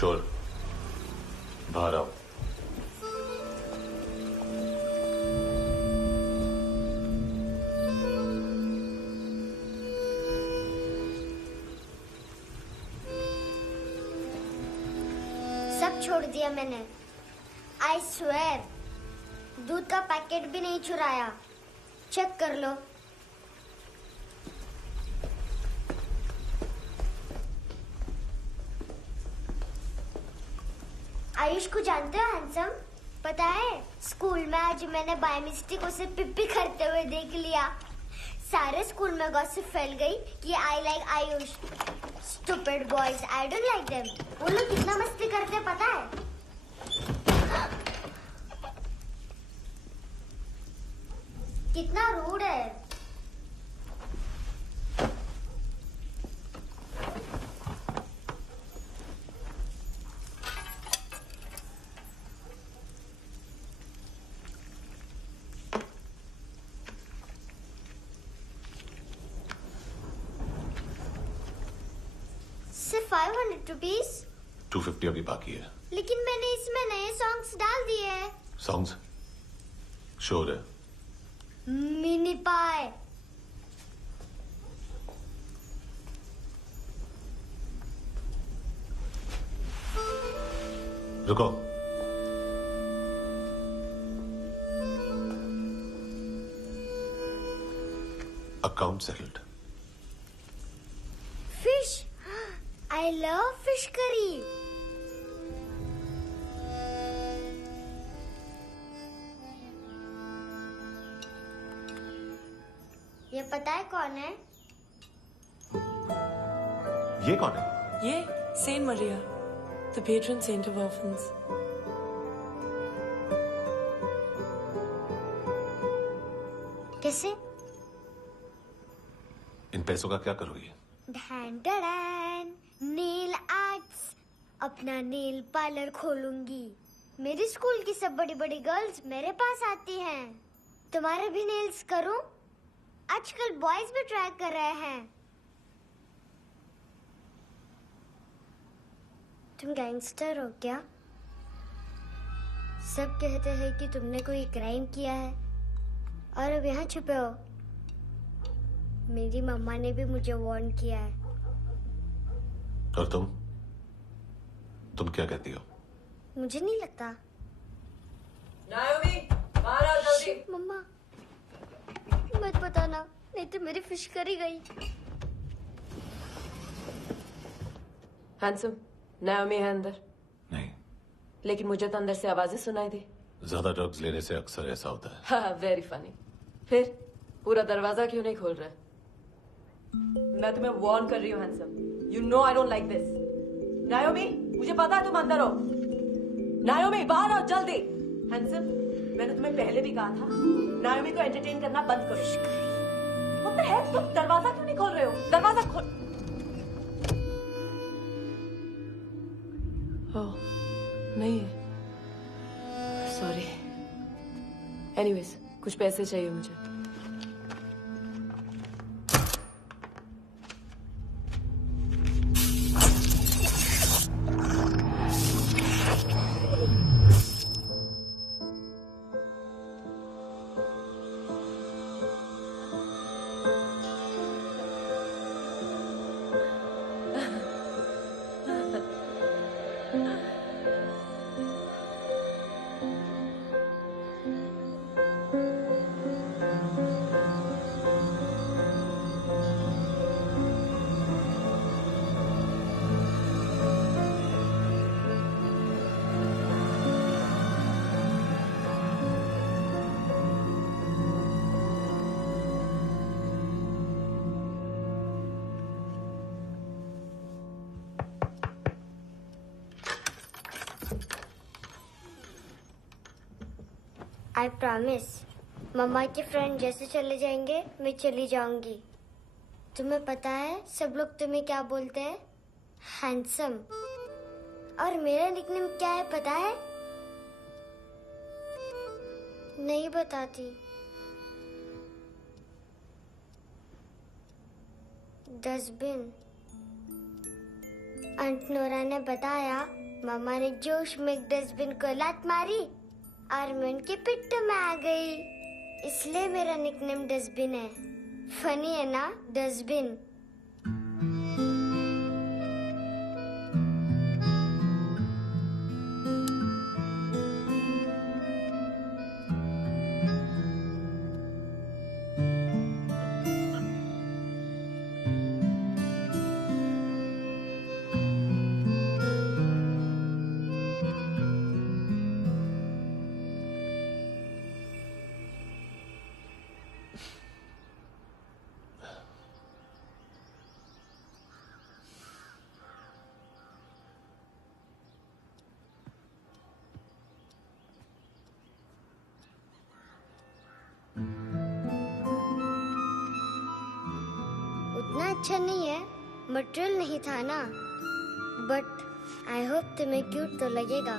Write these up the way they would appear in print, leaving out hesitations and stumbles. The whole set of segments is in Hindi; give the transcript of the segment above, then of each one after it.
चोर, बाहर आओ। सब छोड़ दिया मैंने। आई स्वेयर, दूध का पैकेट भी नहीं चुराया। चेक कर लो। आयुष को जानते हो हैंडसम? पता है स्कूल में आज मैंने बाय मिस्टेक उसे पिप्पी करते हुए देख लिया। सारे स्कूल में गॉसिप फैल गई कि I like Ayush. Stupid boys, I don't like them. वो लोग कितना मस्ती करते हैं पता है? कितना रूड है। सिर्फ 500 रुपीज। 250 अभी बाकी है। लेकिन मैंने इसमें नए सॉन्ग्स डाल दिए हैं। सॉन्ग्स? शोर है। मिनी पाए। रुको। Account settled. Fish, I love fish curry. ये पता है कौन है? ये कौन है? ये Saint Maria, the patron saint of orphans. कैसे? इन पैसों का क्या करोगी? ढैन नेल आर्ट्स, अपना नेल पार्लर खोलूंगी। मेरी स्कूल की सब बड़ी बड़ी गर्ल्स मेरे पास आती हैं। तुम्हारे भी नेल्स करूं? आजकल बॉयज भी ट्राई कर रहे हैं। तुम गैंगस्टर हो क्या? सब कहते हैं कि तुमने कोई क्राइम किया है और अब यहाँ छुपे हो। मेरी मम्मा ने भी मुझे वार्न किया है। और तुम क्या कहती हो? मुझे नहीं लगता। नायोमी, बाहर आओ जल्दी। मम्मा मत बताना, नहीं तो मेरी फिश करी गई। हैंडसम, नायोमी है अंदर। नहीं। लेकिन मुझे तो अंदर से आवाजें सुनाई दी। ज्यादा ड्रग्स लेने से अक्सर ऐसा होता है। हाँ, वेरी फनी। फिर पूरा दरवाजा क्यों नहीं खोल रहे? मैं तुम्हें वार्न कर रही हूँ handsome. You know I don't like this. नायोमी, मुझे पता है तुम अंदर हो। नायोमी, बाहर आओ जल्दी। हैंडसम, मैंने तुम्हें पहले भी कहा था नायोमी को एंटरटेन करना बंद करो। What the heck? तुम दरवाजा क्यों नहीं खोल रहे हो? दरवाजा खोल। ओह, नहीं है। सॉरी। एनीवेज, कुछ पैसे चाहिए मुझे। आई प्रॉमिस, मम्मा के फ्रेंड जैसे चले जाएंगे मैं चली जाऊंगी। तुम्हें पता है सब लोग तुम्हें क्या बोलते हैं? हैंडसम। और मेरा निकनेम क्या है पता है? नहीं बताती। डस्टबिन। आंट नोरा ने बताया मामा ने जोश में एक डस्टबिन को लात मारी और मैं उनके पिट्ठू में आ गई। इसलिए मेरा निकनेम डस्टबिन है। फनी है ना, डस्टबिन। उतना अच्छा नहीं है, मटेरियल नहीं था ना, बट आई होप तुम्हें क्यूट तो लगेगा।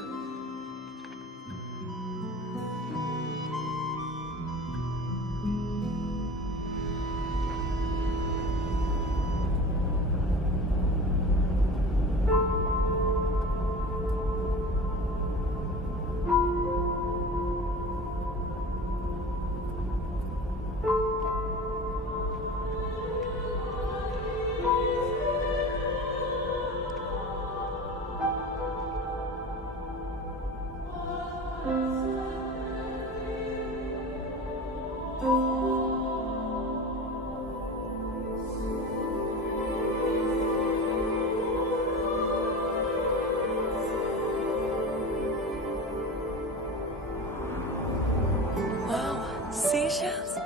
Seashells?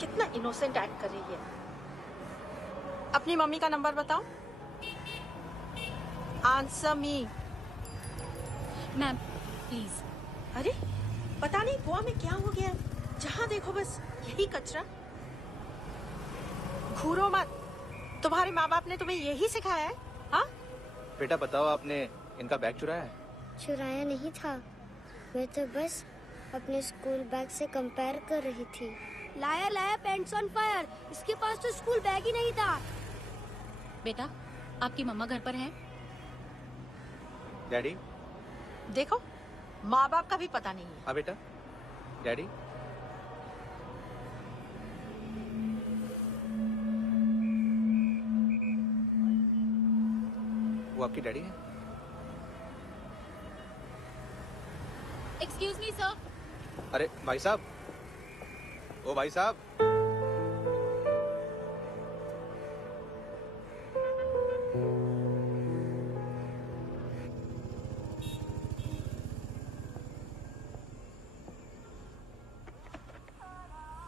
कितना इनोसेंट एक्ट कर रही है। अपनी मम्मी का नंबर बताओ। Answer me. Ma'am please. अरे पता नहीं गोवा में क्या हो गया, जहाँ देखो बस यही कचरा। घूरो मत, तुम्हारे माँ बाप ने तुम्हें यही सिखाया है? हाँ बेटा बताओ, आपने इनका बैग चुराया है? चुराया नहीं था, मैं तो बस अपने स्कूल बैग से कंपेयर कर रही थी। लाया लाया पैंट्स ऑन फायर, इसके पास तो स्कूल बैग ही नहीं था। बेटा आपकी मम्मा घर पर है? डैडी? देखो, माँ बाप का भी पता नहीं है। हाँ बेटा। डैडी? वो आपकी डैडी है? Excuse me sir. अरे भाई साहब, ओ भाई साहब।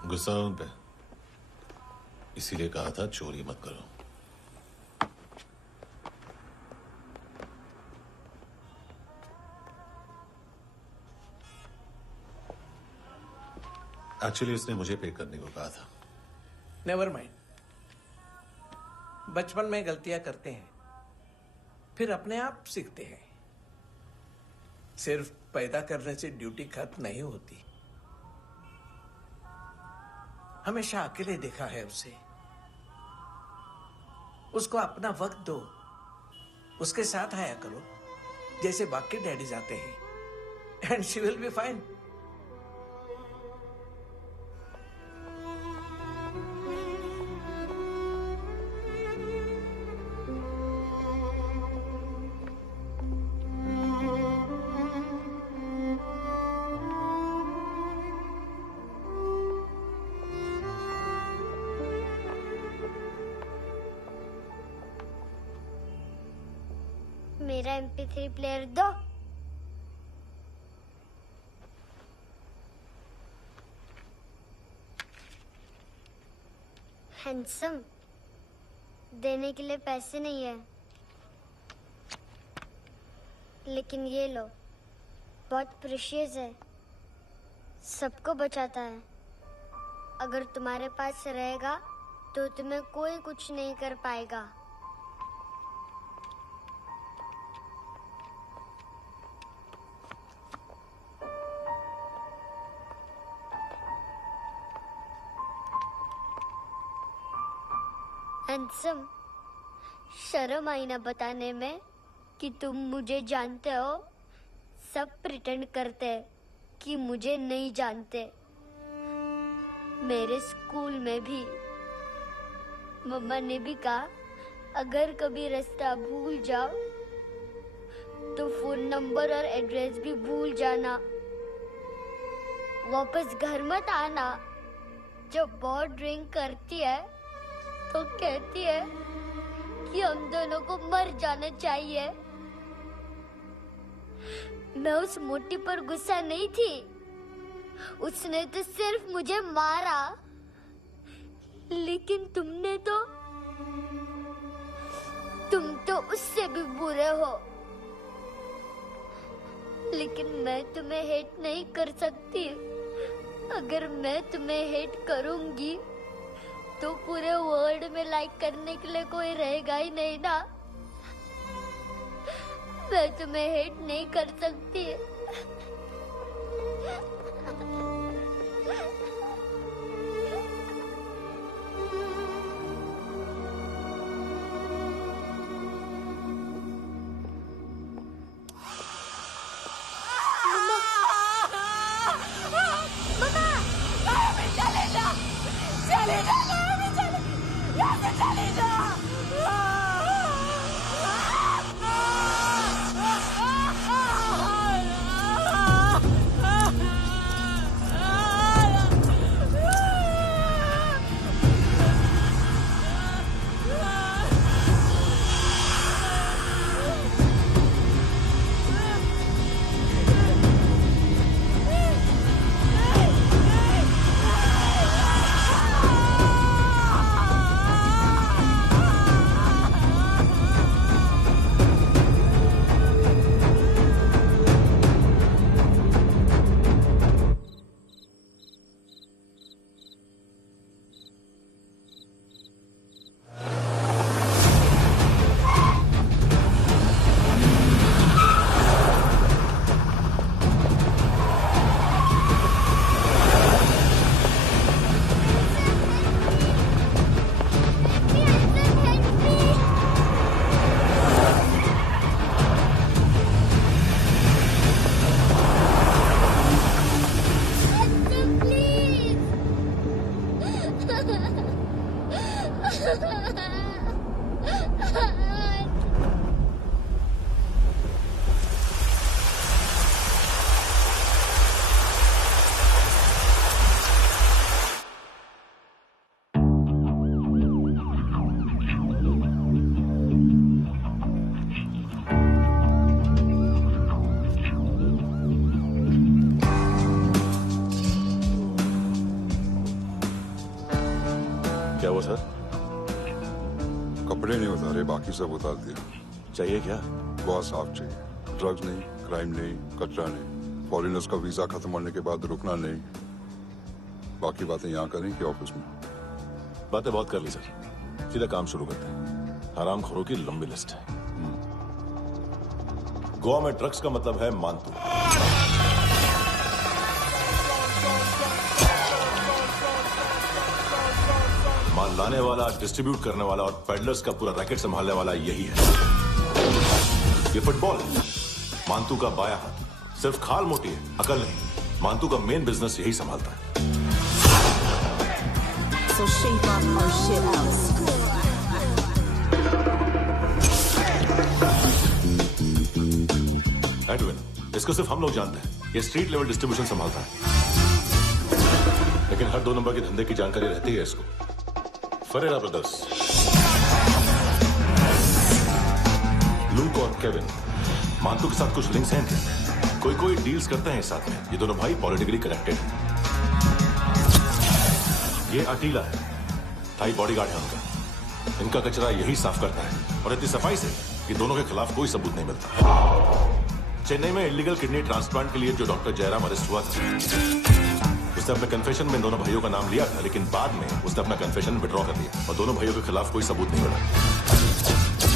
गुस्सा उन पे, इसीलिए कहा था चोरी मत करो। एक्चुअली उसने मुझे पे करने को कहा था। नेवर माइंड, बचपन में गलतियां करते हैं, फिर अपने आप सीखते हैं। सिर्फ पैदा करने से ड्यूटी खत्म नहीं होती। हमेशा अकेले देखा है उसे। उसको अपना वक्त दो, उसके साथ आया करो जैसे बाकी डैडीज आते हैं, and she will be fine. मेरा MP3 प्लेयर दो। हैंडसम, देने के लिए पैसे नहीं है, लेकिन ये लो, बहुत प्रेशियस है, सबको बचाता है। अगर तुम्हारे पास रहेगा तो तुम्हें कोई कुछ नहीं कर पाएगा। हैंडसम, शर्म आई ना बताने में कि तुम मुझे जानते हो। सब प्रिटेंड करते हैं कि मुझे नहीं जानते। मेरे स्कूल में भी मम्मा ने भी कहा, अगर कभी रास्ता भूल जाओ तो फोन नंबर और एड्रेस भी भूल जाना। वापस घर मत आना। जब बहुत ड्रिंक करती है तो कहती है कि हम दोनों को मर जाना चाहिए। मैं उस मोटी पर गुस्सा नहीं थी, उसने तो सिर्फ मुझे मारा। लेकिन तुम तो उससे भी बुरे हो। लेकिन मैं तुम्हें हेट नहीं कर सकती। अगर मैं तुम्हें हेट करूंगी तो पूरे वर्ल्ड में लाइक करने के लिए कोई रहेगा ही नहीं ना। मैं तुम्हें हेट नहीं कर सकती। क्या हुआ सर? कपड़े नहीं उतारे, बाकी सब उतार दिया। चाहिए क्या? बहुत साफ चाहिए। ड्रग्स नहीं, क्राइम नहीं, कचरा नहीं। फॉरेनर्स का वीजा खत्म होने के बाद रुकना नहीं। बाकी बातें यहाँ करें कि ऑफिस में? बातें बहुत कर ली सर, सीधा काम शुरू करते हैं। हरामखोरों की लंबी लिस्ट है। गोवा में ड्रग्स का मतलब है मानतू। माल लाने वाला, डिस्ट्रीब्यूट करने वाला और पेडलर्स का पूरा रैकेट संभालने वाला यही है। ये फुटबॉल है, मानतू का बाया हाथ। सिर्फ खाल मोटी है, अकल नहीं। मानतू का मेन बिजनेस यही संभालता है। So shake off our shit out. Edwin, इसको सिर्फ हम लोग जानते हैं। ये स्ट्रीट लेवल डिस्ट्रीब्यूशन संभालता है, लेकिन हर 2 नंबर के धंधे की जानकारी रहती है इसको। फरेरा ब्रदर्स, लूक और केविन, मानतू के साथ कुछ लिंक्स हैं। कोई डील्स करते हैं साथ में। ये दोनों भाई पॉलिटिकली कनेक्टेड हैं। ये अटीला है, थाई बॉडीगार्ड है उनका। इनका कचरा यही साफ करता है और इतनी सफाई से कि दोनों के खिलाफ कोई सबूत नहीं मिलता। चेन्नई में इलीगल किडनी ट्रांसप्लांट के लिए जो डॉक्टर जयराम अरेस्ट हुआ था, उसने अपने कन्फेशन में दोनों भाइयों का नाम लिया था, लेकिन बाद में उसने अपना कन्फेशन विड्रॉ कर दिया और दोनों भाइयों के खिलाफ कोई सबूत नहीं मिला।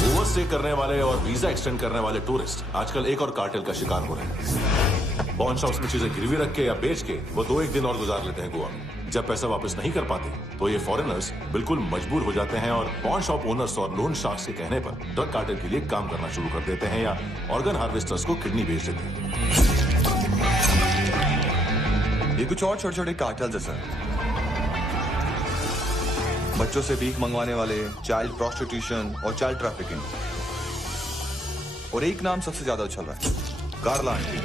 ओवरस्टे करने वाले और वीजा एक्सटेंड करने वाले टूरिस्ट आजकल एक और कार्टेल का शिकार हो रहे हैं। पॉन शॉप्स में चीजें गिरवी रख के या बेच के वो 2-1 दिन और गुजार लेते हैं गोवा में। जब पैसा वापस नहीं कर पाते तो ये फॉरेनर्स बिल्कुल मजबूर हो जाते हैं और पॉन शॉप ओनर्स और लोन शार्क्स के कहने पर ड्रग कार्टेल के लिए काम करना शुरू कर देते हैं या ऑर्गन हार्वेस्टर्स को किडनी बेच देते हैं। ये कुछ और छोटे छोटे कार्टेल्स है सर। बच्चों से भीख मंगवाने वाले, चाइल्ड प्रोस्टिट्यूशन और चाइल्ड ट्रैफिकिंग। और एक नाम सबसे ज्यादा उछल रहा है, कार्ला आंटी।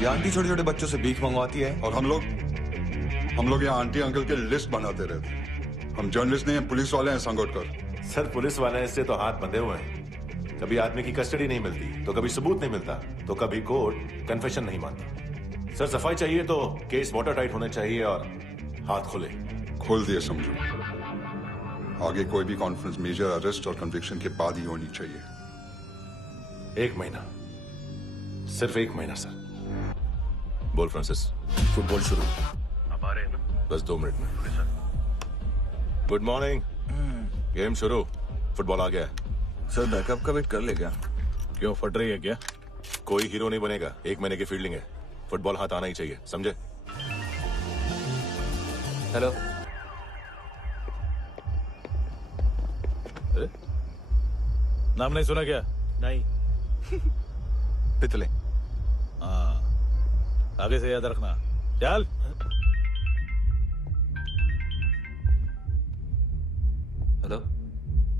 ये आंटी छोटे छोटे बच्चों से भीख मंगवाती है और हम लोग यहाँ आंटी अंकल के लिस्ट बनाते रहते हैं। हम जर्नलिस्ट नहीं हैं, पुलिस वाले हैं संगोटकर। सर पुलिस वाले से तो हाथ बंधे हुए हैं। कभी आदमी की कस्टडी नहीं मिलती तो कभी सबूत नहीं मिलता तो कभी कोर्ट कन्फेशन नहीं मानता। सर सफाई चाहिए तो केस वाटर टाइट होने चाहिए और हाथ खुले। खोल दिए समझो। आगे कोई भी कॉन्फ्रेंस मेजर अरेस्ट और कन्विक्शन के बाद ही होनी चाहिए। 1 महीना, सिर्फ 1 महीना सर। बोल फ्रांसिस। फुटबॉल शुरू। आप आ रहे हैं ना? बस 2 मिनट में। Good morning. गेम शुरू। फुटबॉल आ गया है। सर बैकअप का वेट कर ले क्या? क्यों फट रही है क्या? कोई हीरो नहीं बनेगा, 1 महीने की फील्डिंग है। फुटबॉल हाथ आना ही चाहिए, समझे? हेलो। अरे नाम नहीं सुना क्या? नहीं। पितले। हाँ, आगे से याद रखना। चल। हेलो।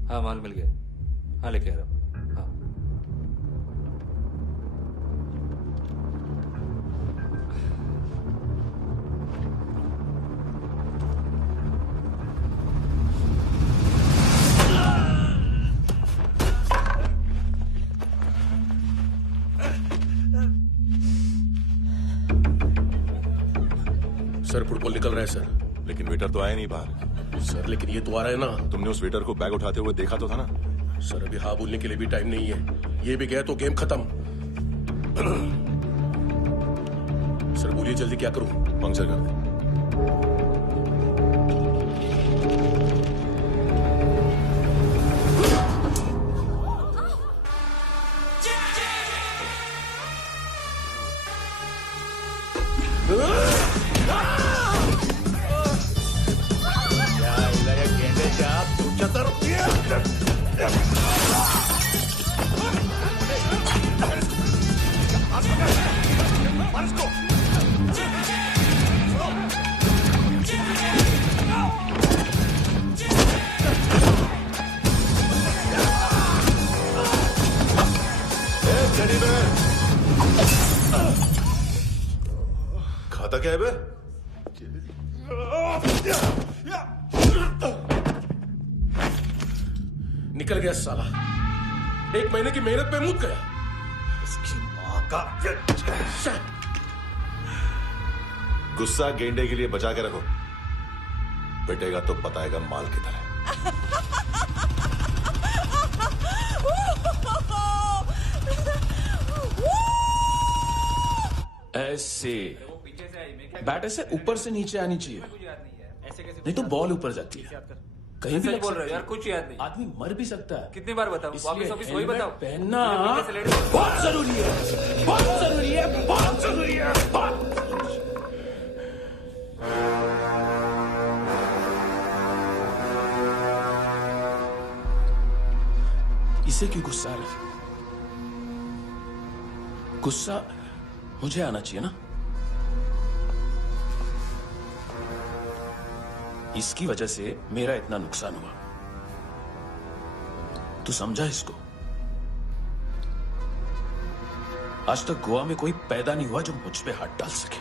हाँ माल मिल गया। हाँ लेके आ रहा हूँ। हाँ सर फुटबॉल निकल रहा है सर। लेकिन वेटर तो आया नहीं बाहर। सर लेकिन ये तो आ रहा है ना। तुमने उस वेटर को बैग उठाते हुए देखा तो था ना? सर अभी हाँ बोलने के लिए भी टाइम नहीं है। ये भी गया तो गेम खत्म। सर बोलिए जल्दी क्या करूं? पंक्चर कर दे। खाता क्या है बे? निकल गया साला। 1 महीने की मेहनत पे मुक गया। इसकी माँ का। गुस्सा गेंडे के लिए बचा के रखो, पिटेगा तो बताएगा माल की तरह। ऐसे बैट ऐसे ऊपर से नीचे आनी चाहिए, नहीं तो बॉल ऊपर जाती है। कहीं भी बोल रहे हो यार, कुछ याद नहीं। आदमी मर भी सकता है। कितनी बार बताओ? वापस ऑफिस वही बताओ। पहनना बहुत जरूरी है, बहुत जरूरी है, बहुत जरूरी है, बहुत। इसे क्यों गुस्सा आ रहा है? गुस्सा मुझे आना चाहिए ना। इसकी वजह से मेरा इतना नुकसान हुआ। तू समझा इसको? आज तक गोवा में कोई पैदा नहीं हुआ जो मुझ पे हाथ डाल सके।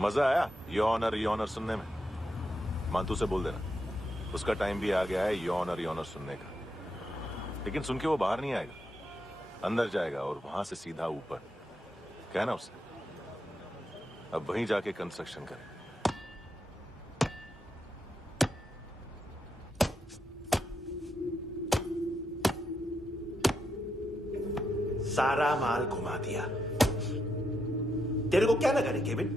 मजा आया ये ऑनर सुनने में? मांतू से बोल देना उसका टाइम भी आ गया है यौन और यौनर सुनने का। लेकिन सुन के वो बाहर नहीं आएगा, अंदर जाएगा और वहां से सीधा ऊपर। कहना उसे अब वहीं जाके कंस्ट्रक्शन करे। सारा माल घुमा दिया। तेरे को क्या लगा रे केविन?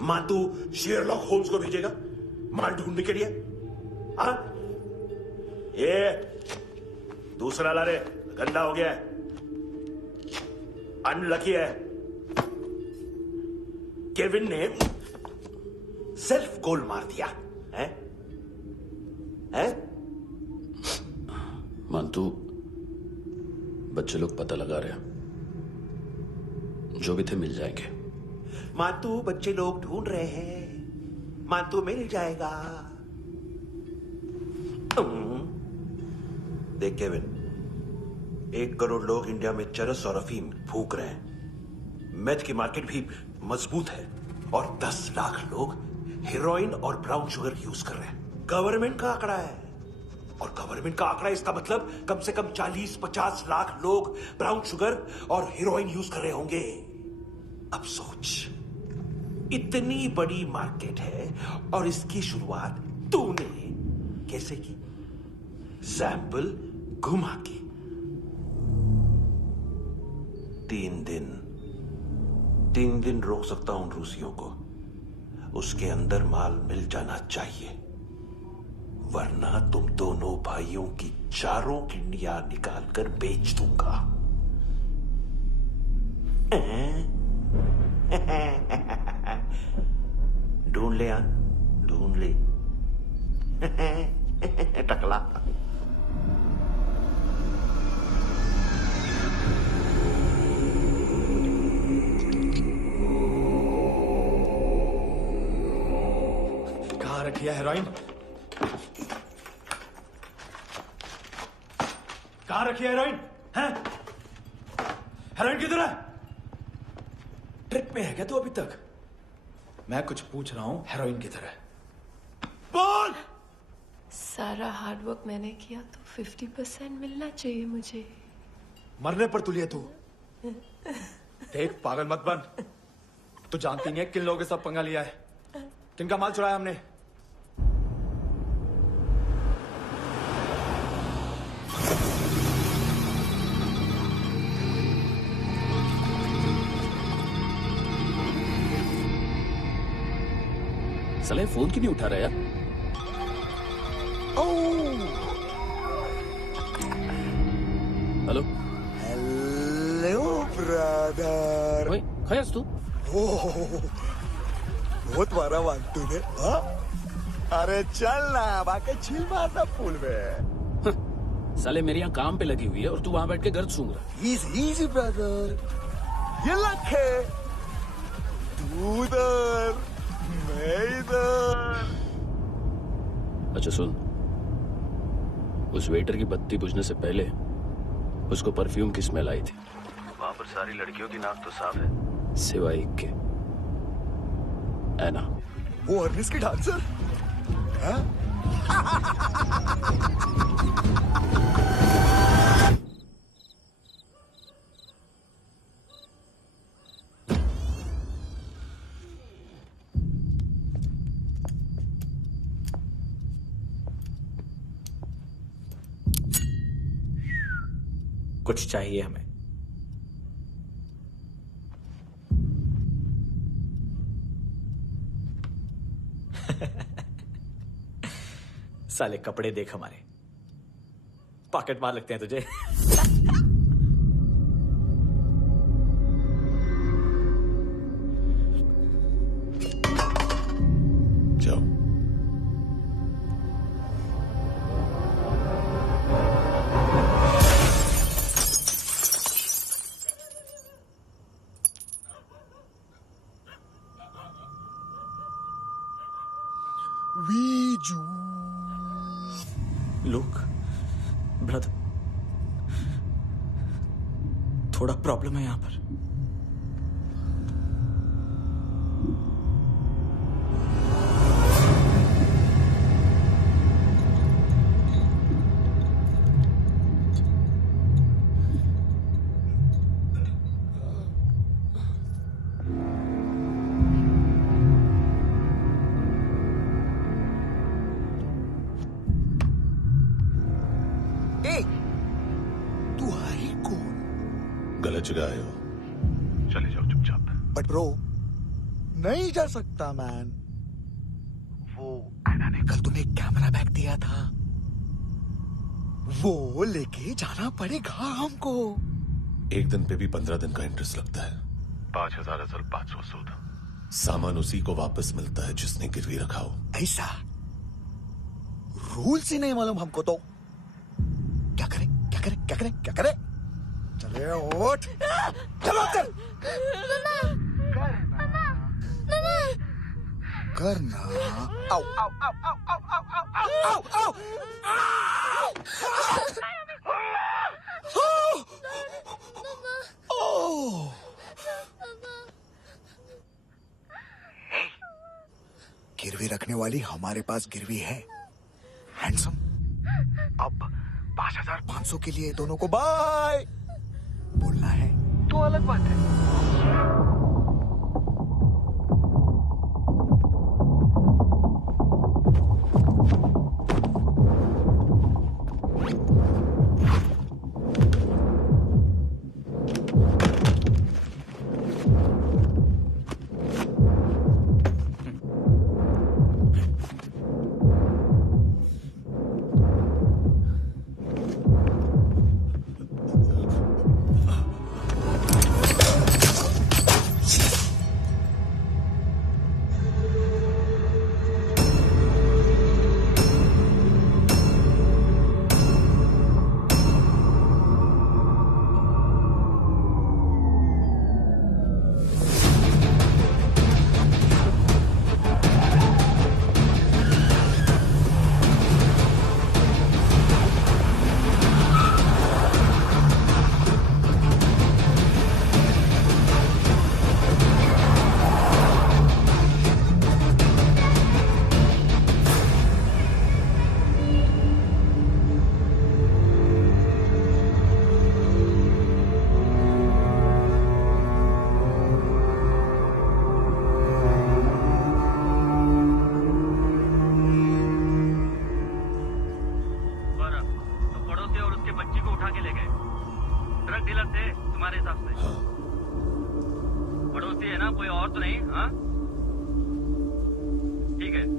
मां तू शेरलॉक होम्स को भेजेगा माल ढूंढने के लिए? हाँ, ये दूसरा ला रे, गंदा हो गया है, अनलकी है। केविन ने सेल्फ गोल मार दिया है? मानतू, बच्चे लोग पता लगा रहे हैं, जो भी थे मिल जाएंगे। मातू बच्चे लोग ढूंढ रहे हैं, मातू मिल जाएगा। देख केविन, 1 करोड़ लोग इंडिया में चरस और अफीम फूक रहे हैं। मेथ की मार्केट भी मजबूत है और 10 लाख लोग हेरोइन और ब्राउन शुगर यूज कर रहे हैं। गवर्नमेंट का आंकड़ा है, और गवर्नमेंट का आंकड़ा इसका मतलब कम से कम 40-50 लाख लोग ब्राउन शुगर और हेरोइन यूज कर रहे होंगे। अब सोच, इतनी बड़ी मार्केट है और इसकी शुरुआत तूने कैसे की? सैंपल घुमा के। 3 दिन रोक सकता हूं रूसियों को, उसके अंदर माल मिल जाना चाहिए, वरना तुम दोनों भाइयों की 4 किडनियां निकाल कर बेच दूंगा। ढूंढ ले यार, ढूंढ ले। टकला। कहाँ रखी है हेरोइन? कहाँ रखी है हेरोइन? हैं? हेरोइन किधर है? ट्रिप में है क्या तू अभी तक? मैं कुछ पूछ रहा हूं, हेरोइन किधर है? बोल! सारा हार्डवर्क मैंने किया तो 50% मिलना चाहिए मुझे। मरने पर तुलिए तू। देख, पागल मत बन। तू जानती नहीं है किन लोगों के साथ पंगा लिया है, किनका माल चुराया हमने। साले फोन क्यों नहीं उठा रहा यार? Hello hello brother. ओए, खयास तू? बहुत मारा मानतू ने। हाँ? अरे चल ना, बाकी छील मारना पूल में। साले मेरी यहाँ काम पे लगी हुई है और तू वहां बैठ के गर्द सूंघ रहा। इजी ब्रदर, ये लक है। तू उधर, मैं इधर। अच्छा सुन, उस वेटर की बत्ती बुझने से पहले उसको परफ्यूम की स्मेल आई थी। वहां पर सारी लड़कियों की नाक तो साफ है, सिवाय एक के, एना। वो अर्निस की डांसर? हाँ? कुछ चाहिए हमें। साले कपड़े देख हमारे, पॉकेट मार लगते हैं तुझे। जाओ। लुक ब्रदर, थोड़ा प्रॉब्लम है यहां पर। गलत जगह आए हो, चले जाओ चुपचाप। बट ब्रो, नहीं जा सकता मैन। वो एना ने कल तुम्हें एक कैमरा बैग दिया था, वो लेके जाना पड़ेगा हमको। एक दिन पे भी 15 दिन का इंटरेस्ट लगता है। 5,000 असल 500 सूद। सामान उसी को वापस मिलता है जिसने गिरवी रखा हो। ऐसा रूल्स ही नहीं मालूम हमको तो। क्या करें क्या करें क्या करें क्या करें? चले उठ, चलो चल। करना। आओ आओ आओ आओ आओ आओ आओ आओ आओ। गिरवी रखने वाली हमारे पास गिरवी है। हैंडसम, अब 5,500 के लिए दोनों को बाय बोलना है तो अलग बात है।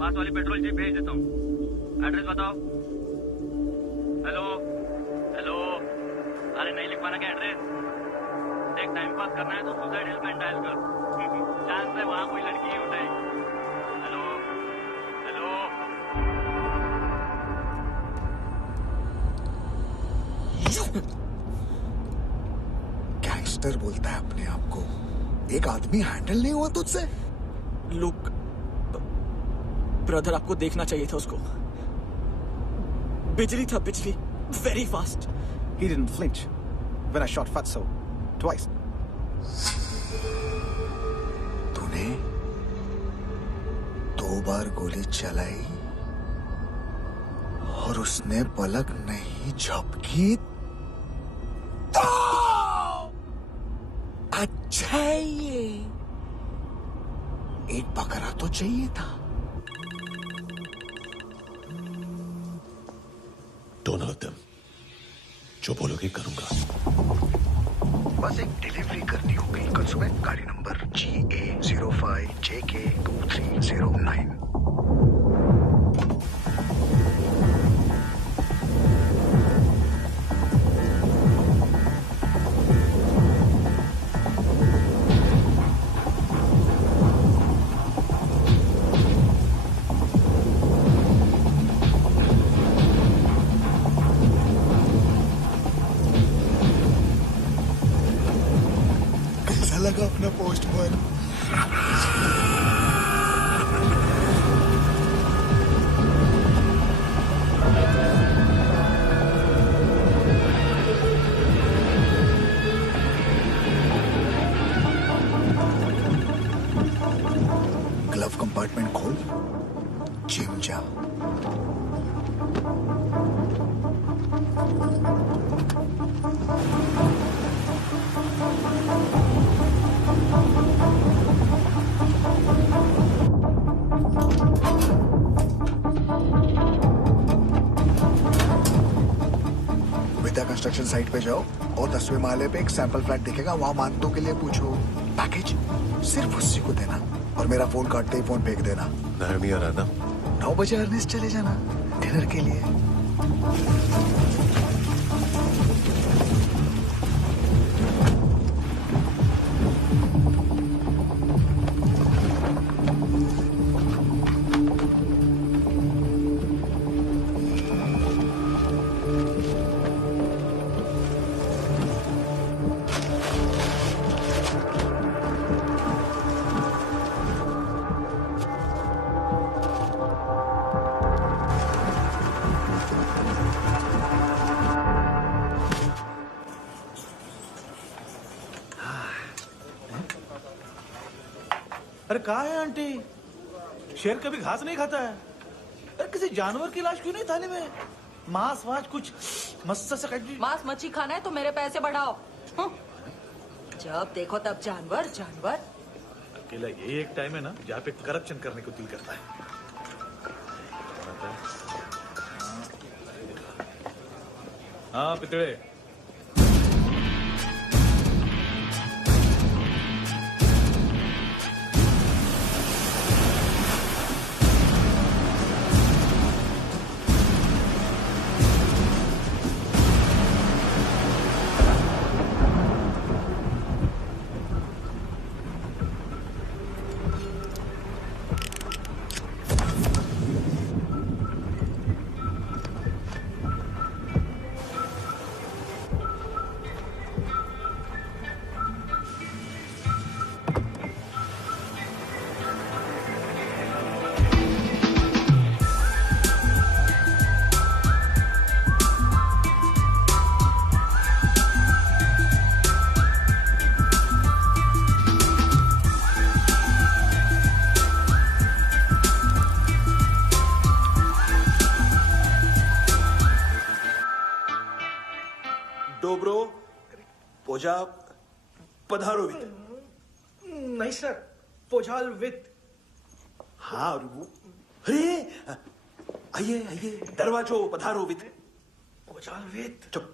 पास वाली पेट्रोल जीप भेज देता हूँ। एड्रेस बताओ। हेलो हेलो, अरे नहीं लिख पाना क्या एड्रेस? देख, टाइम पास करना है तो सुसाइड हेल्पलाइन डायल कर। चांस है वहाँ कोई लड़की ही उठाए। Hello hello. गैंगस्टर बोलता है अपने आप को। एक आदमी हैंडल नहीं हुआ तुझसे? लुक ब्रदर, आपको देखना चाहिए था उसको। बिजली था, बिजली, very fast. He didn't flinch when I shot Fatso twice. तूने 2 बार गोली चलाई और उसने पलक नहीं झपकी तो अच्छा है ये। एक बकरा तो चाहिए था। Don't hurt them. जो बोलोगे करूंगा। बस एक डिलीवरी करनी होगी कल सुबह। गाड़ी नंबर GA05JK2309। लगा अपना पोस्टमैन। ग्लव कंपार्टमेंट खोल, जिम जा। साइट पे जाओ और 10वें माले पे एक सैंपल फ्लैट दिखेगा, वहां मानतों के लिए पूछो। पैकेज सिर्फ उसी को देना और मेरा फोन काटते ही फोन फेंक देना। नायमी आ रहा ना? 9 बजे अर्नेस्ट चले जाना डिनर के लिए। अरे कहाँ है आंटी? शेर कभी घास नहीं खाता है। अरे किसी जानवर की लाश क्यों नहीं थाली में? मांस वास कुछ मस्त से काट। मांस मच्छी खाना है तो मेरे पैसे बढ़ाओ। जब देखो तब जानवर जानवर। अकेला यही एक टाइम है ना जहाँ पे करप्शन करने को दिल करता है। हाँ पितड़े। पोजा पधारो वित। नहीं सर, पोजाल वित। हाँ और वो अरे आइए आइए दरवाजो पधारो वित। पोजाल वित। चुप।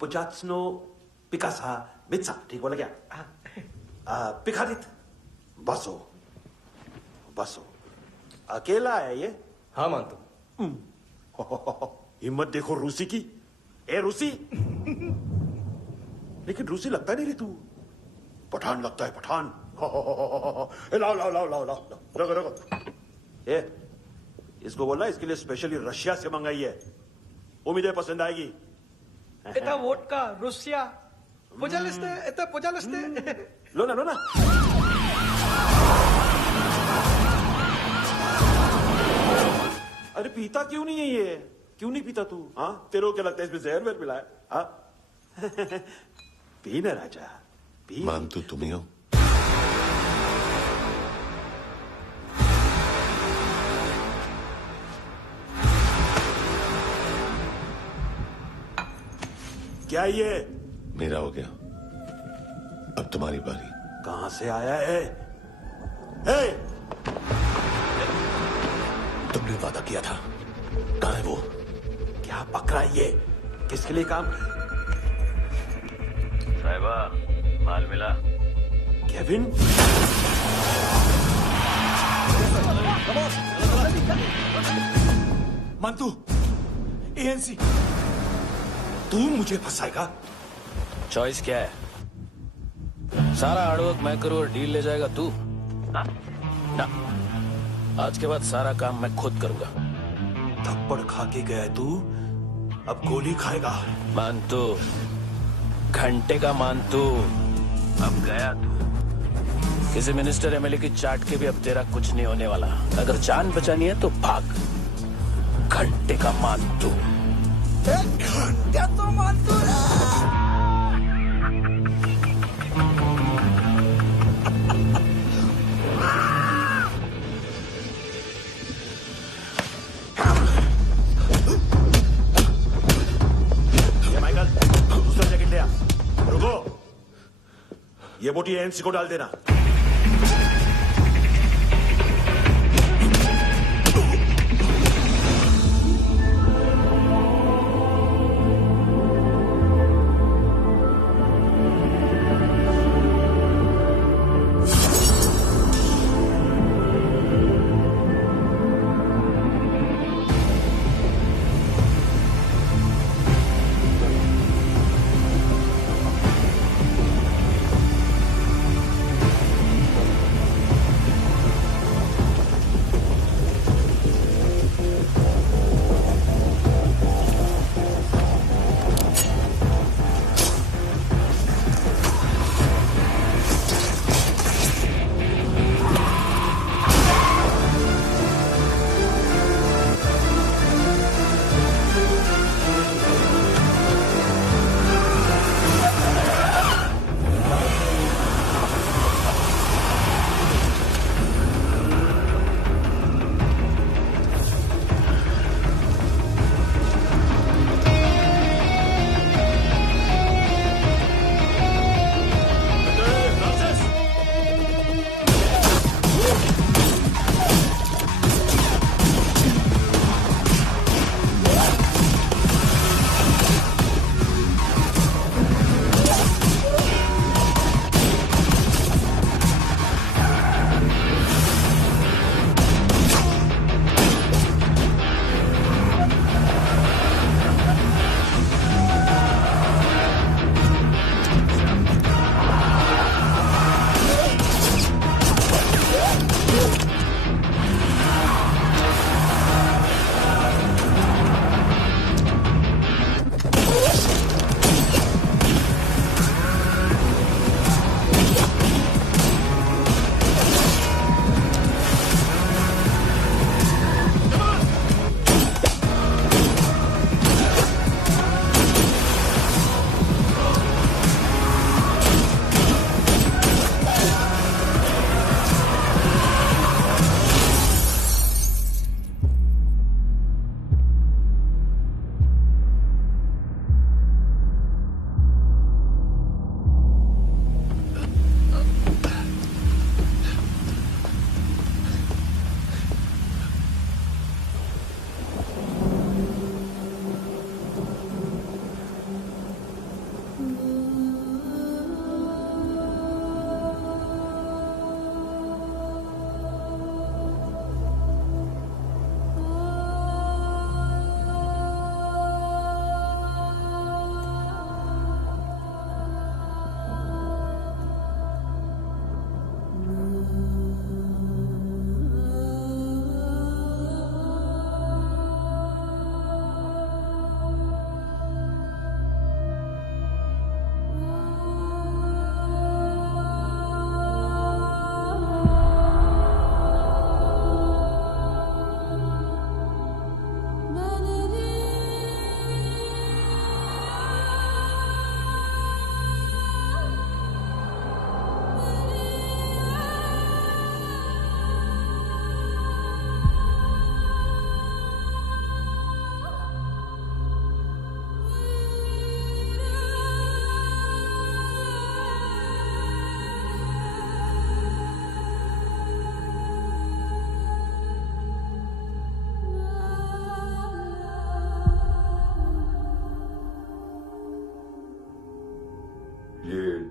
पुजात्सनो पिकासा बित्सा, ठीक बोला क्या? पिखादित बसो बसो। अकेला है ये? हाँ मानतो। हिम्मत देखो रूसी की। ए रूसी। लेकिन रूसी लगता नहीं रे तू, पठान लगता है पठान। लाओ लाओ लाओ लाओ लाओ रगो रगो। ए इसको बोलना इसके लिए स्पेशली रशिया से मंगाई है, उम्मीद है पसंद आएगी। इतना वोडका रुसिया पोजालिस्ते इतना पोजालिस्ते। लो ना लो ना। अरे पीता क्यों नहीं है ये? क्यों नहीं पीता तू? हाँ तेरे को क्या लगता है इसमें जहर वहर मिला है? हाँ पी ना राजा पी। मान तू तुम ही हो। क्या ये? मेरा हो गया, अब तुम्हारी बारी। कहां से आया है? हे! तुमने वादा किया था, कहां है वो? क्या पकड़ा ये? किसके लिए काम? साहिबा माल मिला? केविन? मंतू एएनसी। तू मुझे फंसाएगा? चॉइस क्या है? सारा हार्डवर्क मैं करूं और डील ले जाएगा तू? ना, आज के बाद सारा काम मैं खुद करूंगा। थप्पड़ खा के गया तू, अब गोली खाएगा। मानतू, घंटे का मानतू, अब गया तू। किसी मिनिस्टर एमएलए की चाट के भी अब तेरा कुछ नहीं होने वाला। अगर जान बचानी है तो भाग। घंटे का मानतू। घंटे तो मानतू ना। दूसरा जैकेट ले आ। रुको, ये बोटी एएनसी को डाल देना।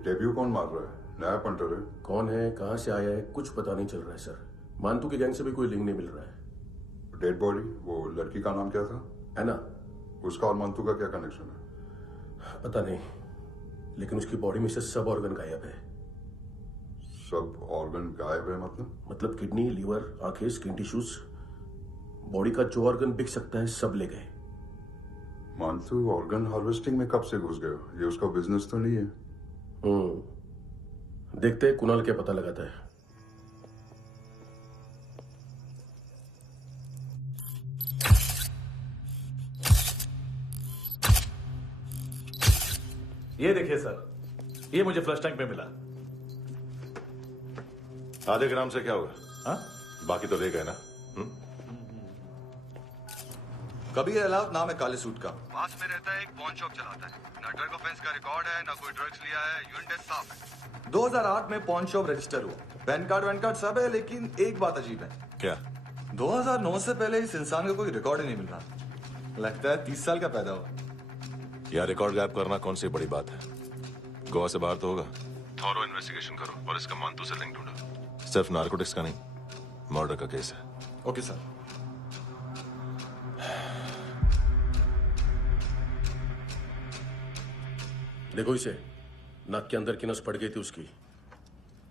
डेब्यू कौन मार रहा है? नया पंटर है। कौन है, कहां से आया है, कुछ पता नहीं चल रहा है सर। मानतू की गैंग से भी कोई लिंक नहीं मिल रहा है। डेड बॉडी, वो लड़की का नाम क्या था? है ना? उसका और मानतू का क्या कनेक्शन है? पता नहीं, लेकिन उसकी बॉडी में से सब ऑर्गन गायब है। सब ऑर्गन गायब है मतलब किडनी, लीवर, आंखें, स्किन टिश्यूज, बॉडी का जो ऑर्गन बिक सकता है सब ले गए। मानतू ऑर्गन हार्वेस्टिंग में कब से घुस गए? ये उसका बिजनेस तो नहीं है? देखते हैं कुणाल क्या पता लगाता है। ये देखिए सर, ये मुझे फ्लश टैंक में मिला। आधे ग्राम से क्या होगा? हाँ? बाकी तो दे गए ना? कबीर अलाव नाम है काले सूट का। पास में रहता है, एक पॉन शॉप चलाता है। ना ड्रग ऑफेंस का रिकॉर्ड है, ना कोई ड्रग्स लिया है, यूनिट साफ है। 2008 में पॉन शॉप रजिस्टर हुआ, पैन कार्ड सब है, लेकिन एक बात अजीब है। क्या? 2009 से पहले इस इंसान का कोई रिकॉर्ड ही नहीं मिल रहा। लगता है 30 साल का पैदा हुआ। यार रिकॉर्ड गायब करना कौन सी बड़ी बात है? गोवा से बाहर तो होगा। थॉरो इन्वेस्टिगेशन करो और इसका मानतू से लिंक ढूंढो। सिर्फ नार्कोटिक्स का नहीं, मर्डर का केस है। Okay sir. देखो इसे, नाक के अंदर की नस पड़ गई थी उसकी।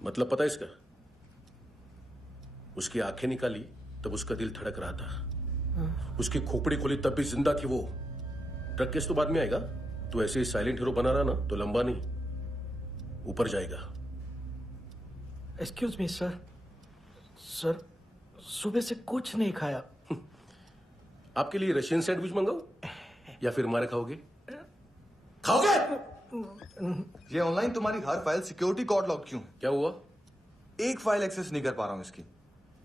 मतलब पता है इसका? उसकी आंखें निकाली तब उसका दिल धड़क रहा था। उसकी खोपड़ी खोली तब भी जिंदा थी वो। ड्रग केस तो बाद में आएगा। तो ऐसे ही साइलेंट हीरो बना रहा ना तो लंबा नहीं, ऊपर जाएगा। Excuse me sir. सर, सुबह से कुछ नहीं खाया। आपके लिए रशियन सैंडविच मंगाओ या फिर मारे खाओगे? खाओगे? ये ऑनलाइन तुम्हारी हर फाइल सिक्योरिटी कोड लॉक क्यों? क्या हुआ? एक फाइल एक्सेस नहीं कर पा रहा हूं इसकी।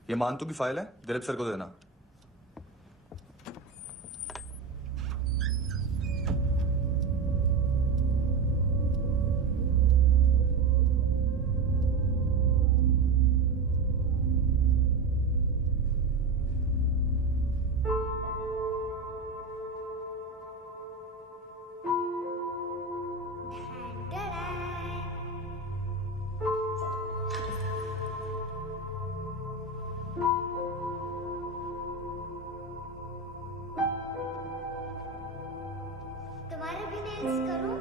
ये मानतू की फाइल है, दिलीप सर को देना। तुम्हारे भी नेल्स करूं?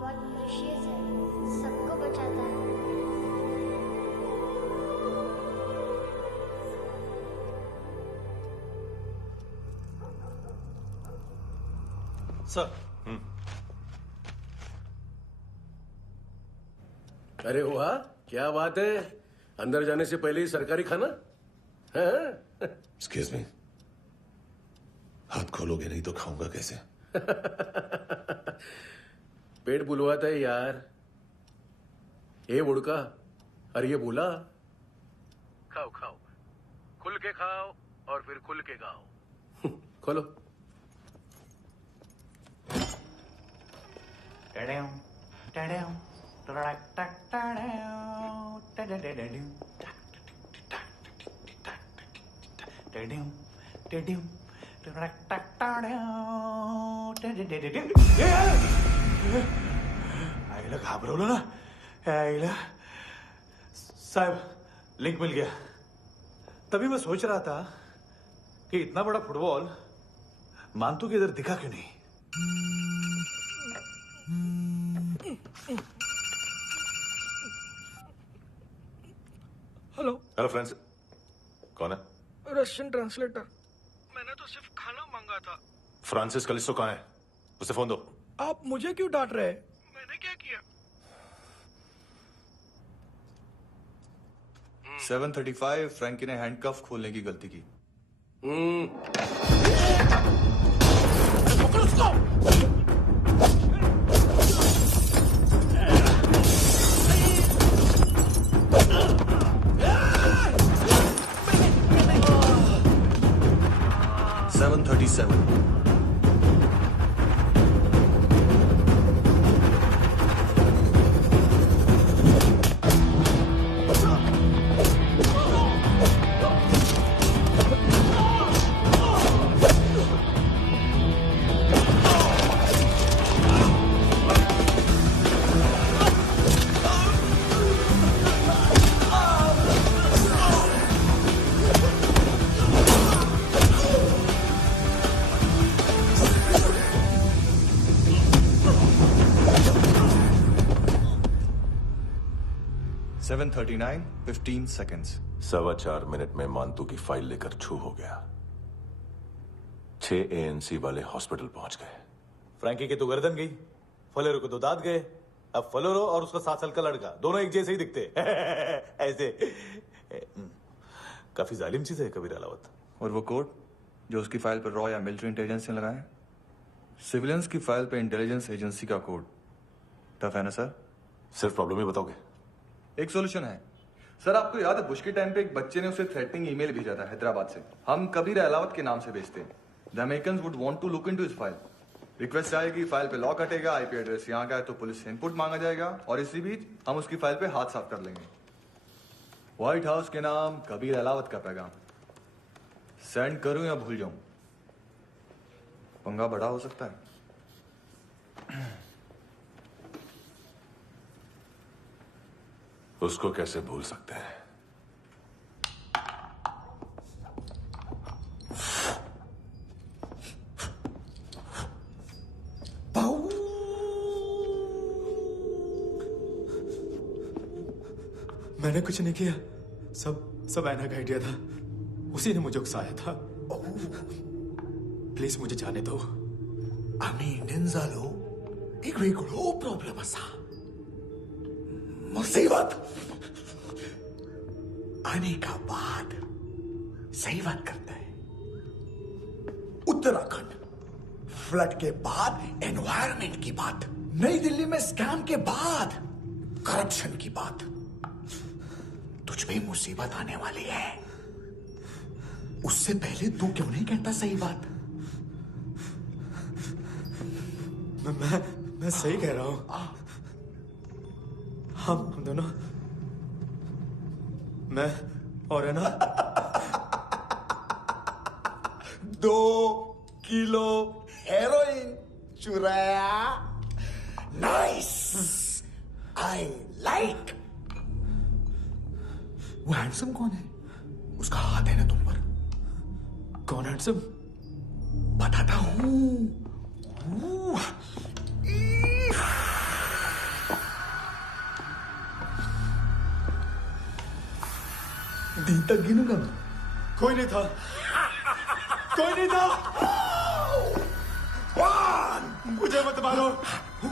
बहुत प्रेशियस है, सबको बचाता है। सर। अरे वाह, क्या बात है। अंदर जाने से पहले ही सरकारी खाना। एक्सक्यूज मी, हाथ खोलोगे नहीं तो खाऊंगा कैसे? पेट बुलवाता है यार। ए बुड़का, अरे ये बोला। खाओ खाओ, खुल के खाओ और फिर खुल के गाओ। खोलो। आईला घाबरवलं ना। आईला साहब, लिंक मिल गया। तभी मैं सोच रहा था कि इतना बड़ा फुटबॉल मानतू के इधर दिखा क्यों नहीं। हेलो। हेलो फ्रेंड्स, कौन है? Russian translator. मैंने तो सिर्फ खाना मांगा था। फ्रांसिस कलिस्टो कहाँ है? उसे फोन दो। आप मुझे क्यों डांट रहे हैं? मैंने क्या किया? 735 फ्रैंकी ने हैंडकफ खोलने की गलती की। पकड़ो उसको। 737 Oh! 7:39, 15 seconds. 4.25 मिनट में मानतू की फाइल लेकर छू हो गया। 6 ANC वाले हॉस्पिटल पहुंच गए। फ्रैंकी की तो गर्दन गई, फलेरो को तो दांत गए। अब फलेरो और उसका 7 साल का लड़का दोनों एक जैसे ही दिखते ऐसे। काफी जालिम चीज है कबीर अलावत। और वो कोड जो उसकी फाइल पर रॉ या मिलिट्री इंटेलिजेंस ने लगाया, सिविलियंस की फाइल पे इंटेलिजेंस एजेंसी का कोड। टफ है ना सर? सिर्फ प्रॉब्लम ही बताओगे? एक सॉल्यूशन है सर। आपको याद है बुश के टाइम पे एक बच्चे ने उसे थ्रेटनिंग ईमेल भेजा था हैदराबाद से। हम कबीर अलावत के नाम से भेजते हैं। The Americans would want to look into his file. Request आएगी, फाइल पे लॉक हटेगा, आईपी एड्रेस यहाँ का है तो पुलिस से इनपुट मांगा जाएगा और इसी बीच हम उसकी फाइल पे हाथ साफ कर लेंगे। व्हाइट हाउस के नाम कबीर अलावत का पैगाम। सेंड करूं या भूल जाऊं? पंगा बड़ा हो सकता है। उसको कैसे भूल सकते हैं? मैंने कुछ नहीं किया, सब ऐना का आइडिया था। उसी ने मुझे उकसाया था। प्लीज मुझे जाने दो। आम्ही इंडियन झालो एक वेगळो प्रॉब्लेम असा, मुसीबत आने का बाद सही बात करता है। उत्तराखंड फ्लड के बाद एनवायरनमेंट की बात, नई दिल्ली में स्कैम के बाद करप्शन की बात। तुझ पे मुसीबत आने वाली है, उससे पहले तू क्यों नहीं कहता सही बात? मैं सही कह रहा हूं। हम दोनों, मैं और है ना 2 किलो हेरोइन चुराया। Nice, I like. वो हैंडसम कौन है? उसका हाथ है ना तुम पर? कौन हैंडसम? बताता हूं। दिन तक गिनूंगा मैं। कोई नहीं था, कोई नहीं था। मुझे मत मारो,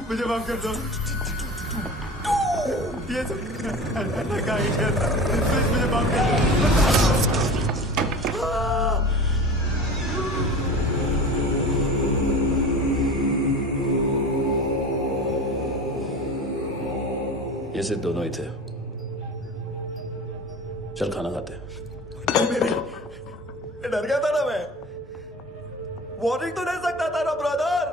मुझे माफ कर दो। ये सब का आइडिया था। प्लीज मुझे माफ कर दो। ये सिर्फ दोनों ही थे। चल खाना खाते हैं। डर गया था ना मैं। वार्निंग तो दे सकता था ना ब्रदर।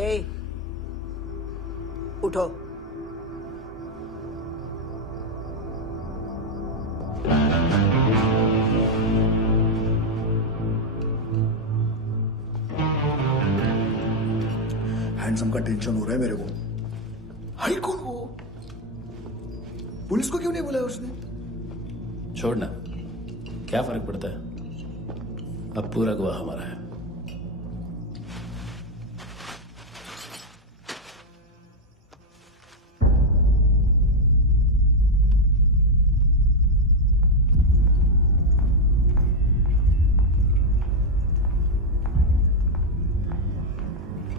ए, उठो। हैंडसम का टेंशन हो रहा है मेरे को। हाई कौन वो? पुलिस को क्यों नहीं बुलाया उसने? छोड़ना, क्या फर्क पड़ता है? अब पूरा गवाह हमारा है।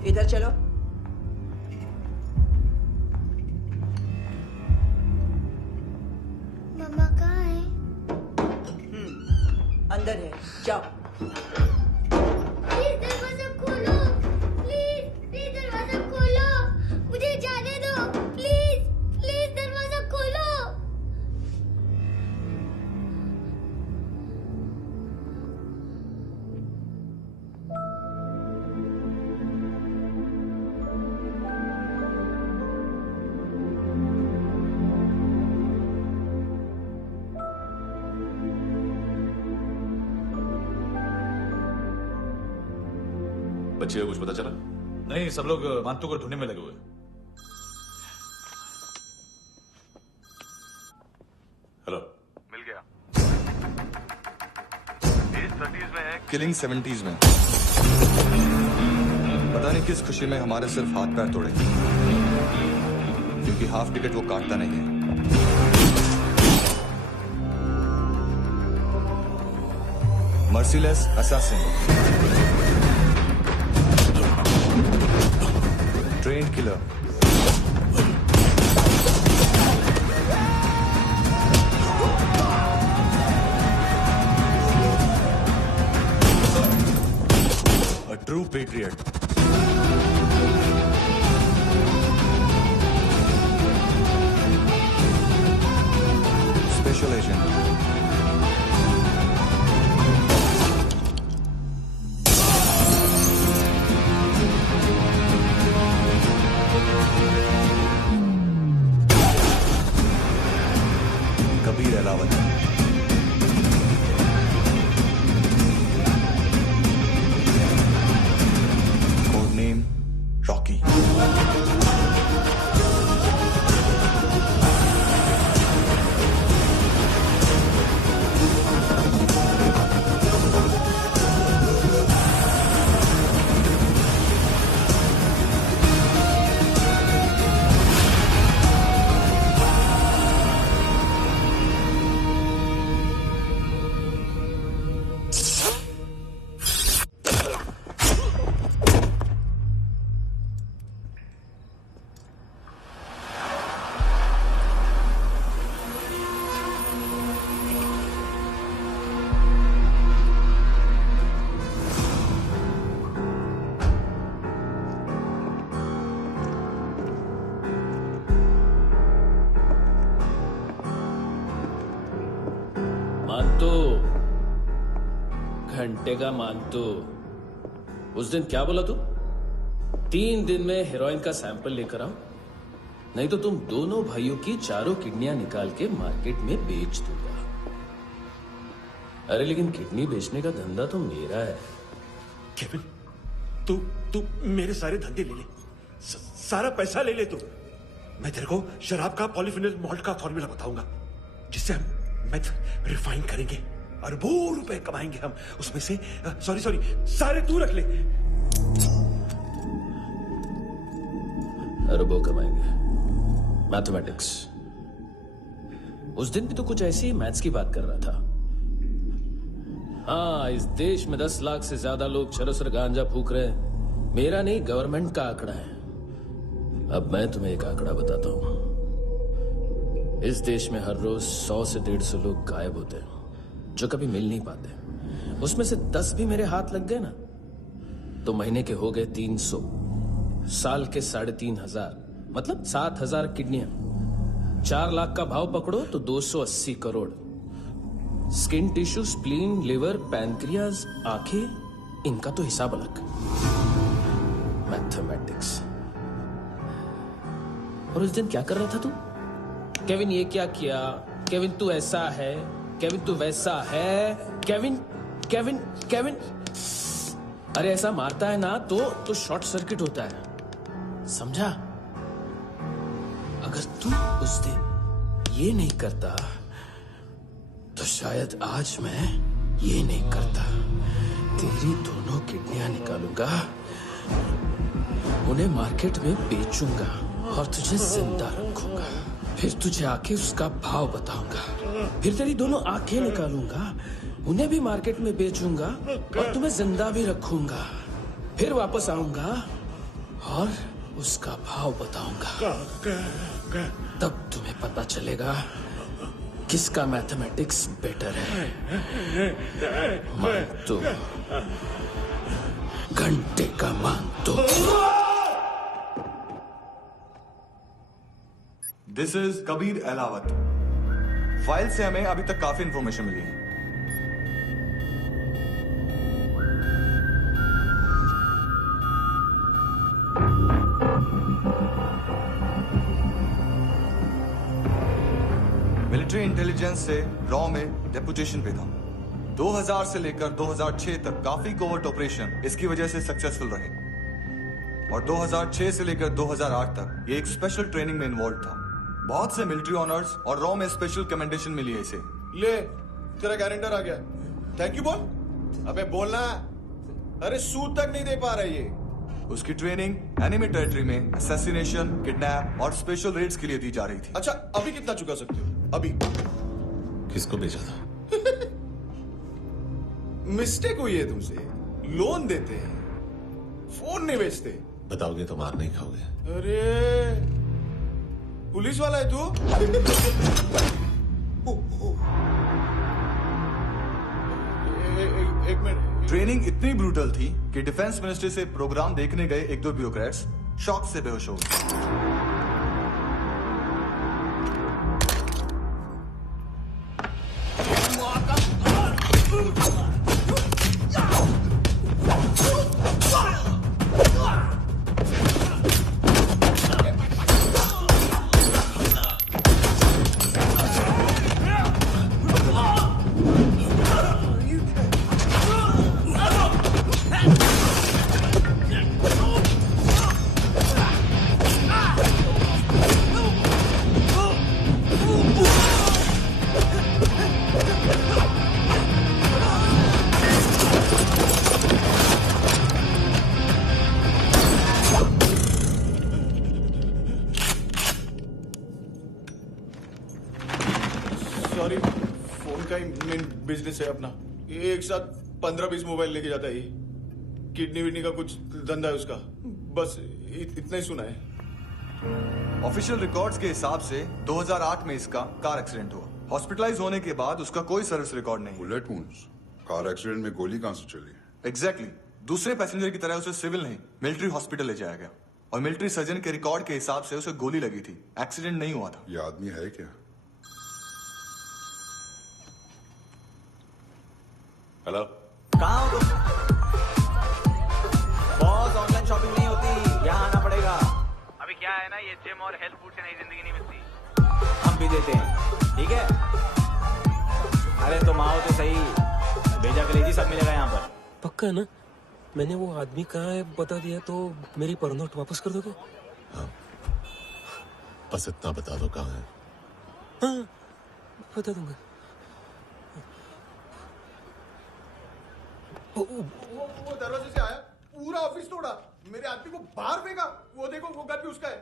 इधर चलो। मम्मा कहाँ है? अंदर है, जाओ। प्लीज दरवाजा खोलो, प्लीज दरवाजा खोलो, मुझे जाने दो। प्लीज दरवाजा खोलो। बच्चे को कुछ पता चला? नहीं, सब लोग मानतू को ढूंढने में लगे हुए। हेलो, मिल गया। एज 30s में है, किलिंग 70s में। पता नहीं किस खुशी में हमारे सिर्फ हाथ पैर तोड़े, क्योंकि हाफ टिकट वो काटता नहीं है। Merciless assassin, train killer, a true patriot. Special agent. Kabir Ahlawat. Code name Rocky. मानतो, घंटे का मानतो। उस दिन क्या बोला तू? 3 दिन में हेरोइन का सैंपल लेकर आओ, नहीं तो तुम दोनों भाइयों की चारों किडनियां निकाल के मार्केट में बेच दूंगा। अरे लेकिन किडनी बेचने का धंधा तो मेरा है। केविन, तू मेरे सारे धंधे ले ले, सारा पैसा ले ले तू। मैं तेरे को शराब का पॉलीफिनल मॉल्ट का फॉर्मूला बताऊंगा, जिससे हम मेथ रिफाइन करेंगे, अरबों रुपए कमाएंगे हम उसमें से। सॉरी सारे तू रख ले। अरबों कमाएंगे, मैथमेटिक्स। उस दिन भी तो कुछ ऐसी मैथ्स की बात कर रहा था। हाँ, इस देश में 10 लाख से ज्यादा लोग चरस और गांजा फूक रहे हैं। मेरा नहीं, गवर्नमेंट का आंकड़ा है। अब मैं तुम्हें एक आंकड़ा बताता हूं। इस देश में हर रोज 100 से 150 लोग गायब होते हैं, जो कभी मिल नहीं पाते। उसमें से 10 भी मेरे हाथ लग गए ना, तो महीने के हो गए 300, साल के 3,500, मतलब 7,000 किडनियां। 4 लाख का भाव पकड़ो तो 280 crore. Skin tissue, spleen, liver, pancreas, आंखें, इनका तो हिसाब अलग। मैथमेटिक्स। और उस दिन क्या कर रहा था तू? केविन ये क्या किया, केविन तू ऐसा है, केविन तू वैसा है, केविन केविन केविन। अरे ऐसा मारता है ना तो शॉर्ट सर्किट होता है, समझा? अगर तू उस दिन ये नहीं करता तो शायद आज मैं ये नहीं करता। तेरी दोनों किडनियां निकालूंगा, उन्हें मार्केट में बेचूंगा और तुझे जिंदा रखूंगा। फिर तुझे आके उसका भाव बताऊंगा। फिर तेरी दोनों आंखें निकालूंगा, उन्हें भी मार्केट में बेचूंगा और तुम्हें जिंदा भी रखूंगा। फिर वापस आऊंगा और उसका भाव बताऊंगा। तब तुम्हें पता चलेगा किसका मैथमेटिक्स बेटर है। मानतो, घंटे का मानतो। This is Kabir Ahlawat. File से हमें अभी तक काफी इंफॉर्मेशन मिली है। मिलिट्री इंटेलिजेंस से रॉ में डेपुटेशन पे था। 2000 से लेकर 2006 तक काफी कोवर्ट ऑपरेशन इसकी वजह से सक्सेसफुल रहे, और 2006 से लेकर 2008 तक ये एक स्पेशल ट्रेनिंग में इन्वॉल्व था। बहुत से मिलिट्री ऑनर्स और रॉ में स्पेशल कमेंडेशन मिली है इसे। ले, तेरा गारंटर आ गया। थैंक यू बोल। अबे बोलना। अरे सूद तक नहीं दे पा रहा ये। उसकी ट्रेनिंग एनिमी टेरिटरी में असैसिनेशन, किडनैप और स्पेशल रेड्स के लिए दी जा रही थी। अच्छा, अभी कितना चुका सकते हो? अभी किसको भेजा था? मिस्टेक हुई है तुमसे। लोन देते हैं, फोन नहीं बेचते। बताओगे तो मार नहीं खाओगे। अरे पुलिस वाला है तू? एक मिनट। ट्रेनिंग इतनी ब्रूटल थी कि डिफेंस मिनिस्ट्री से प्रोग्राम देखने गए एक दो ब्यूरोक्रेट्स शॉक से बेहोश हो गए। बिजनेस है अपना, एक साथ 15-20 मोबाइल लेके जाता है। किडनी विडनी का कुछ धंधा है उसका। बस इतना ही सुना है। ऑफिशियल रिकॉर्ड्स के हिसाब से 2008 में इसका कार एक्सीडेंट हुआ। हॉस्पिटलाइज होने के बाद उसका कोई सर्विस रिकॉर्ड नहीं। बुलेट वुंड्स, कार एक्सीडेंट में गोली कहां से चली? एग्जैक्टली। दूसरे पैसेंजर की तरह उसे सिविल नहीं, मिलिट्री हॉस्पिटल ले जाया गया और मिलिट्री सर्जन के रिकॉर्ड के हिसाब से उसे गोली लगी थी। एक्सीडेंट नहीं हुआ था। ये आदमी है क्या? हेलो, कहाँ हो तुम? बॉस, ऑनलाइन शॉपिंग नहीं होती, यहाँ आना पड़ेगा। अभी क्या है ना, ये जिम और हेल्थ फूड से नई जिंदगी नहीं मिलती। हम भी देते हैं, ठीक है? अरे तुम आओ तो सही, भेजा कलेजी सब मिलेगा यहाँ पर। पक्का ना? मैंने वो आदमी कहाँ है बता दिया तो मेरी पर नोट वापस कर दोगे? हाँ, बस इतना बता दो कहाँ है। हाँ, बता दूंगा। वो दरवाजे से आया, पूरा ऑफिस तोड़ा, मेरे आदमी को बाहर फेंका। वो देखो, वो घर भी उसका है।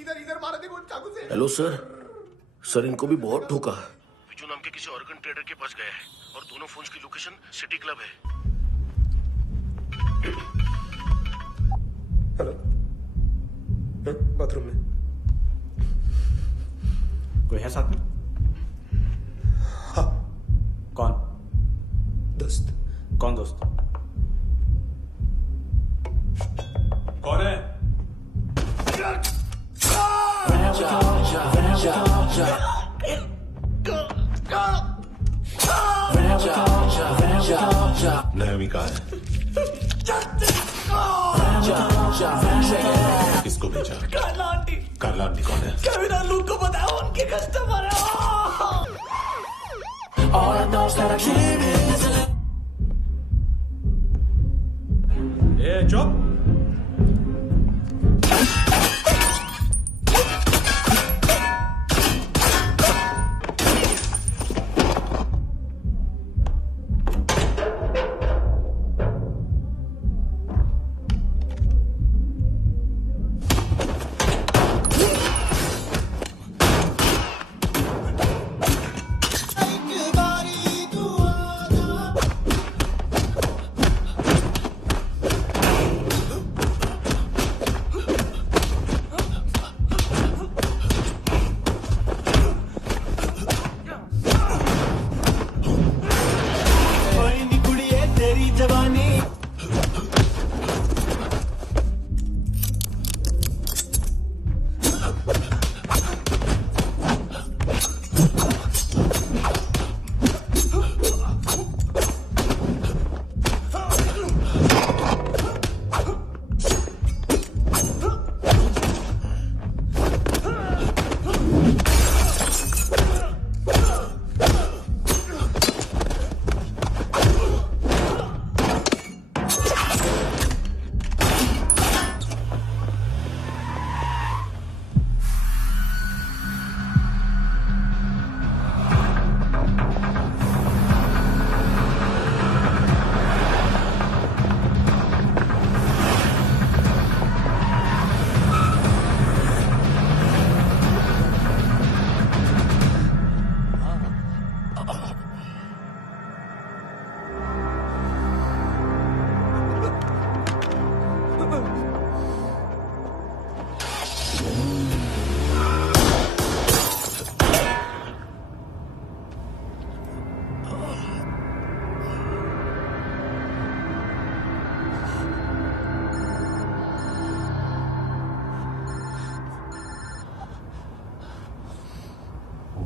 इधर मारा, देखो चाकू से। हेलो सर, सर इनको भी बहुत ठोका। विजू नाम के किसी ऑर्गन ट्रेडर के पास गया है और दोनों फोन्स की लोकेशन सिटी क्लब है। हेलो, बाथरूम में कोई है साथ में? हाँ। कौन? दोस्त। कौन दोस्त? कौन है? नयमी कहाँ है? किसको भेजा? कार्ला आंटी। कार्ला आंटी कौन है? केविन और लूक को बताया, उनके कस्टमर है। ए चुप।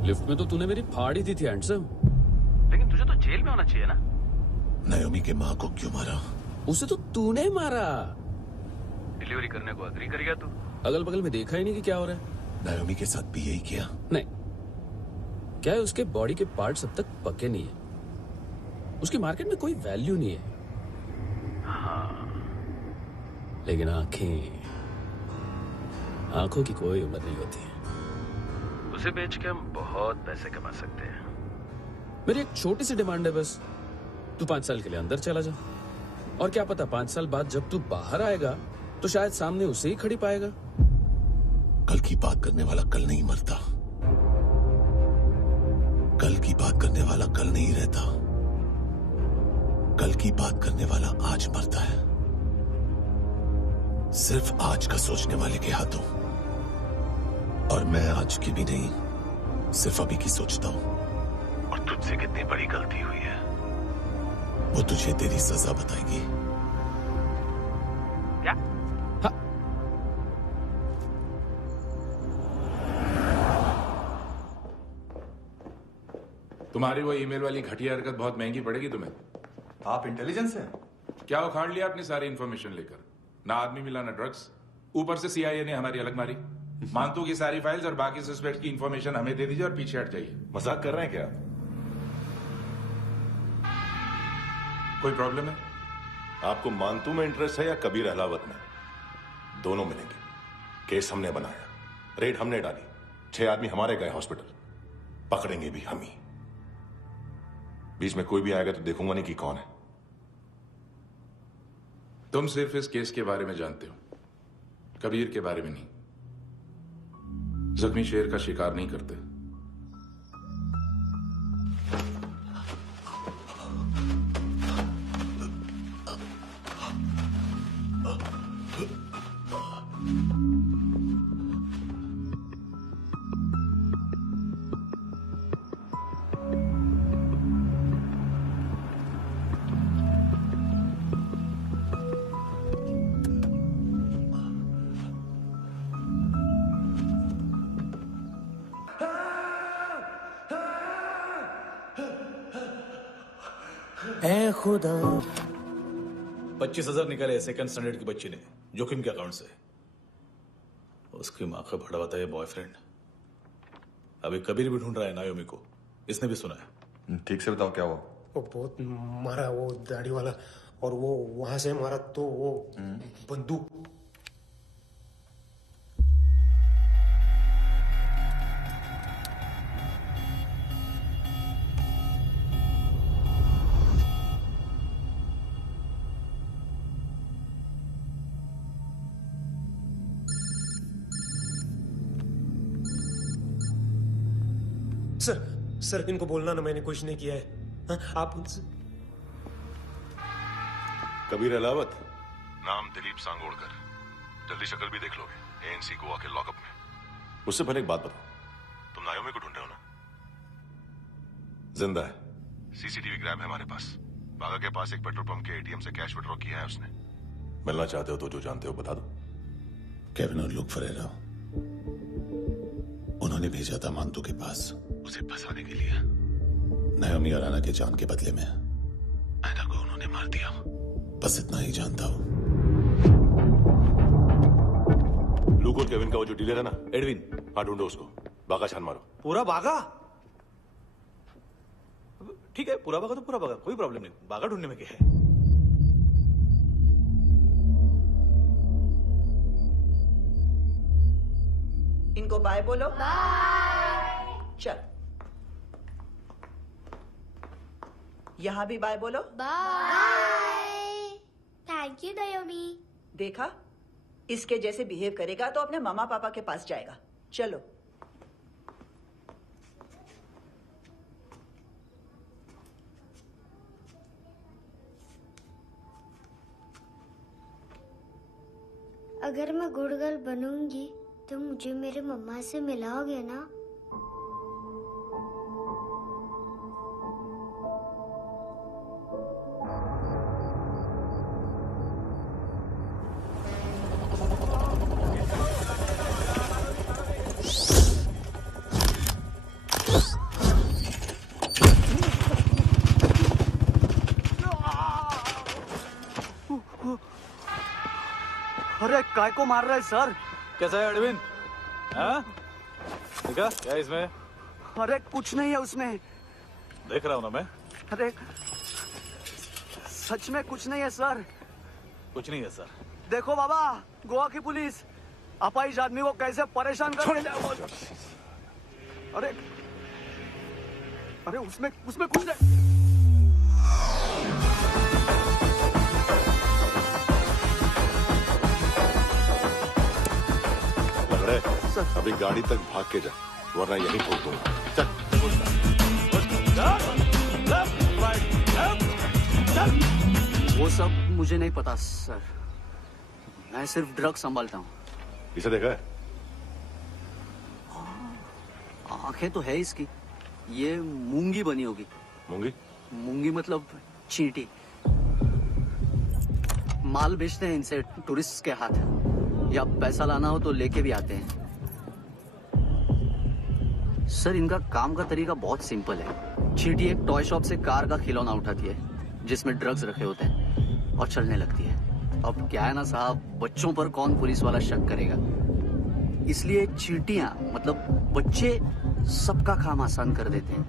लिफ्ट में तो तूने मेरी फाड़ ही दी थी हैंडसम। लेकिन तुझे तो जेल में होना चाहिए ना। नायोमी के माँ को क्यों मारा? उसे तो तूने मारा। डिलीवरी करने को अग्री कर गया तू। अगल बगल में देखा ही नहीं कि क्या हो रहा है। नायोमी के साथ भी यही किया? नहीं, क्या है उसके बॉडी के पार्ट्स अब तक पके नहीं है, उसकी मार्केट में कोई वैल्यू नहीं है। हाँ। लेकिन आंखों की कोई उम्र नहीं होती है। उसे बेच के हम बहुत पैसे कमा सकते हैं। मेरी एक छोटी सी डिमांड है बस, तू 5 साल के लिए अंदर चला जा, और क्या पता 5 साल बाद जब तू बाहर आएगा तो शायद सामने उसे ही खड़ी पाएगा। कल की बात करने वाला कल नहीं मरता, कल की बात करने वाला कल नहीं रहता, कल की बात करने वाला आज मरता है। सिर्फ आज का सोचने वाले के हाथों। और मैं आज की भी नहीं, सिर्फ अभी की सोचता हूं। और तुझसे कितनी बड़ी गलती हुई है वो तुझे तेरी सजा बताएगी। क्या? हाँ। तुम्हारी वो ईमेल वाली घटिया हरकत बहुत महंगी पड़ेगी तुम्हें। आप इंटेलिजेंस हैं? क्या उखाड़ लिया अपनी सारी इन्फॉर्मेशन लेकर? ना आदमी मिला ना ड्रग्स, ऊपर से सीआईए ने हमारी अलग मारी। मानतू की सारी फाइल्स और बाकी सस्पेक्ट की इन्फॉर्मेशन हमें दे दीजिए और पीछे हट जाइए। मजाक कर रहे हैं क्या? कोई प्रॉब्लम है? आपको मानतू में इंटरेस्ट है या कबीर अहलावत में? दोनों मिलेंगे। केस हमने बनाया, रेड हमने डाली, 6 आदमी हमारे गए हॉस्पिटल, पकड़ेंगे भी हम ही। बीच में कोई भी आएगा तो देखूंगा नहीं कि कौन है। तुम सिर्फ इस केस के बारे में जानते हो, कबीर के बारे में नहीं। जख्मी शेर का शिकार नहीं करते। ऐ खुदा 25,000 निकाले सेकंड स्टैंडर्ड की बच्ची ने जोखिम के अकाउंट से। उसकी माँ का भड़ा बताया बॉयफ्रेंड। अभी कबीर भी ढूंढ रहा है नायोमी को, इसने भी सुना है। ठीक से बताओ क्या हुआ? वो बहुत मारा, वो दाढ़ी वाला, और वो वहां से मारा तो वो बंदूक। सर इनको बोलना ना मैंने कुछ नहीं किया है। हाँ, आप उनसे। कबीर अहलावत, नाम दिलीप सांगोड़कर। जल्दी शक्ल भी देख लोगे एएनसी गोवा के लॉकअप में। उससे पहले एक बात बताओ, तुम नायोमी को ढूंढ रहे हो ना? जिंदा है, सीसीटीवी ग्रैब है हमारे पास। बागा के पास एक पेट्रोल पंप के एटीएम से कैश विड्रॉ किया है उसने। मिलना चाहते हो तो जो जानते हो बता दो। केविन और लुक फरेरा, उन्होंने भेजा था मानतू के पास उसे फंसाने के लिए। नायोमी और आना के जान के बदले में आना को उन्होंने मार दिया। बस इतना ही जानता हूं। लुक और केविन का वो जो डीलर है ना, एडविन, हाँ ढूंढो उसको। बागा छान मारो। पूरा बागा? ठीक है, पूरा बागा तो पूरा बागा, कोई प्रॉब्लम नहीं। बागा ढूंढने में क्या है? इनको बाय बोलो। बाय। चल, यहां भी बाय बोलो। बाय। Thank you नायोमी। देखा, इसके जैसे बिहेव करेगा तो अपने मामा पापा के पास जाएगा। चलो। अगर मैं गुड गर्ल बनूंगी तो मुझे मेरे मम्मा से मिलाओगे ना? काय को मार रहा है सर? कैसा है अरविंद? हाँ? देखा क्या इसमें? अरे कुछ नहीं है उसमें। देख रहा हूँ ना मैं। अरे सच में कुछ नहीं है सर। कुछ नहीं है सर। देखो बाबा, गोवा की पुलिस अपाहिज आदमी को कैसे परेशान कर रही है। अरे अरे उसमें कुछ नहीं। लग सर अभी गाड़ी तक भाग के जा, वरना यहीं ठोक दूंगा। चल वो सब मुझे नहीं पता सर, मैं सिर्फ ड्रग संभालता हूँ। इसे देखा है? आंखें तो है इसकी, ये मूंगी बनी होगी। मूंगी? मूंगी मतलब चींटी। माल बेचते हैं इनसे टूरिस्ट के हाथ, या पैसा लाना हो तो लेके भी आते हैं। सर इनका काम का तरीका बहुत सिंपल है। चींटी एक टॉय शॉप से कार का खिलौना उठाती है जिसमें ड्रग्स रखे होते हैं और चलने लगती है। अब क्या है ना साहब, बच्चों पर कौन पुलिस वाला शक करेगा, इसलिए चींटियां मतलब बच्चे सबका काम आसान कर देते हैं।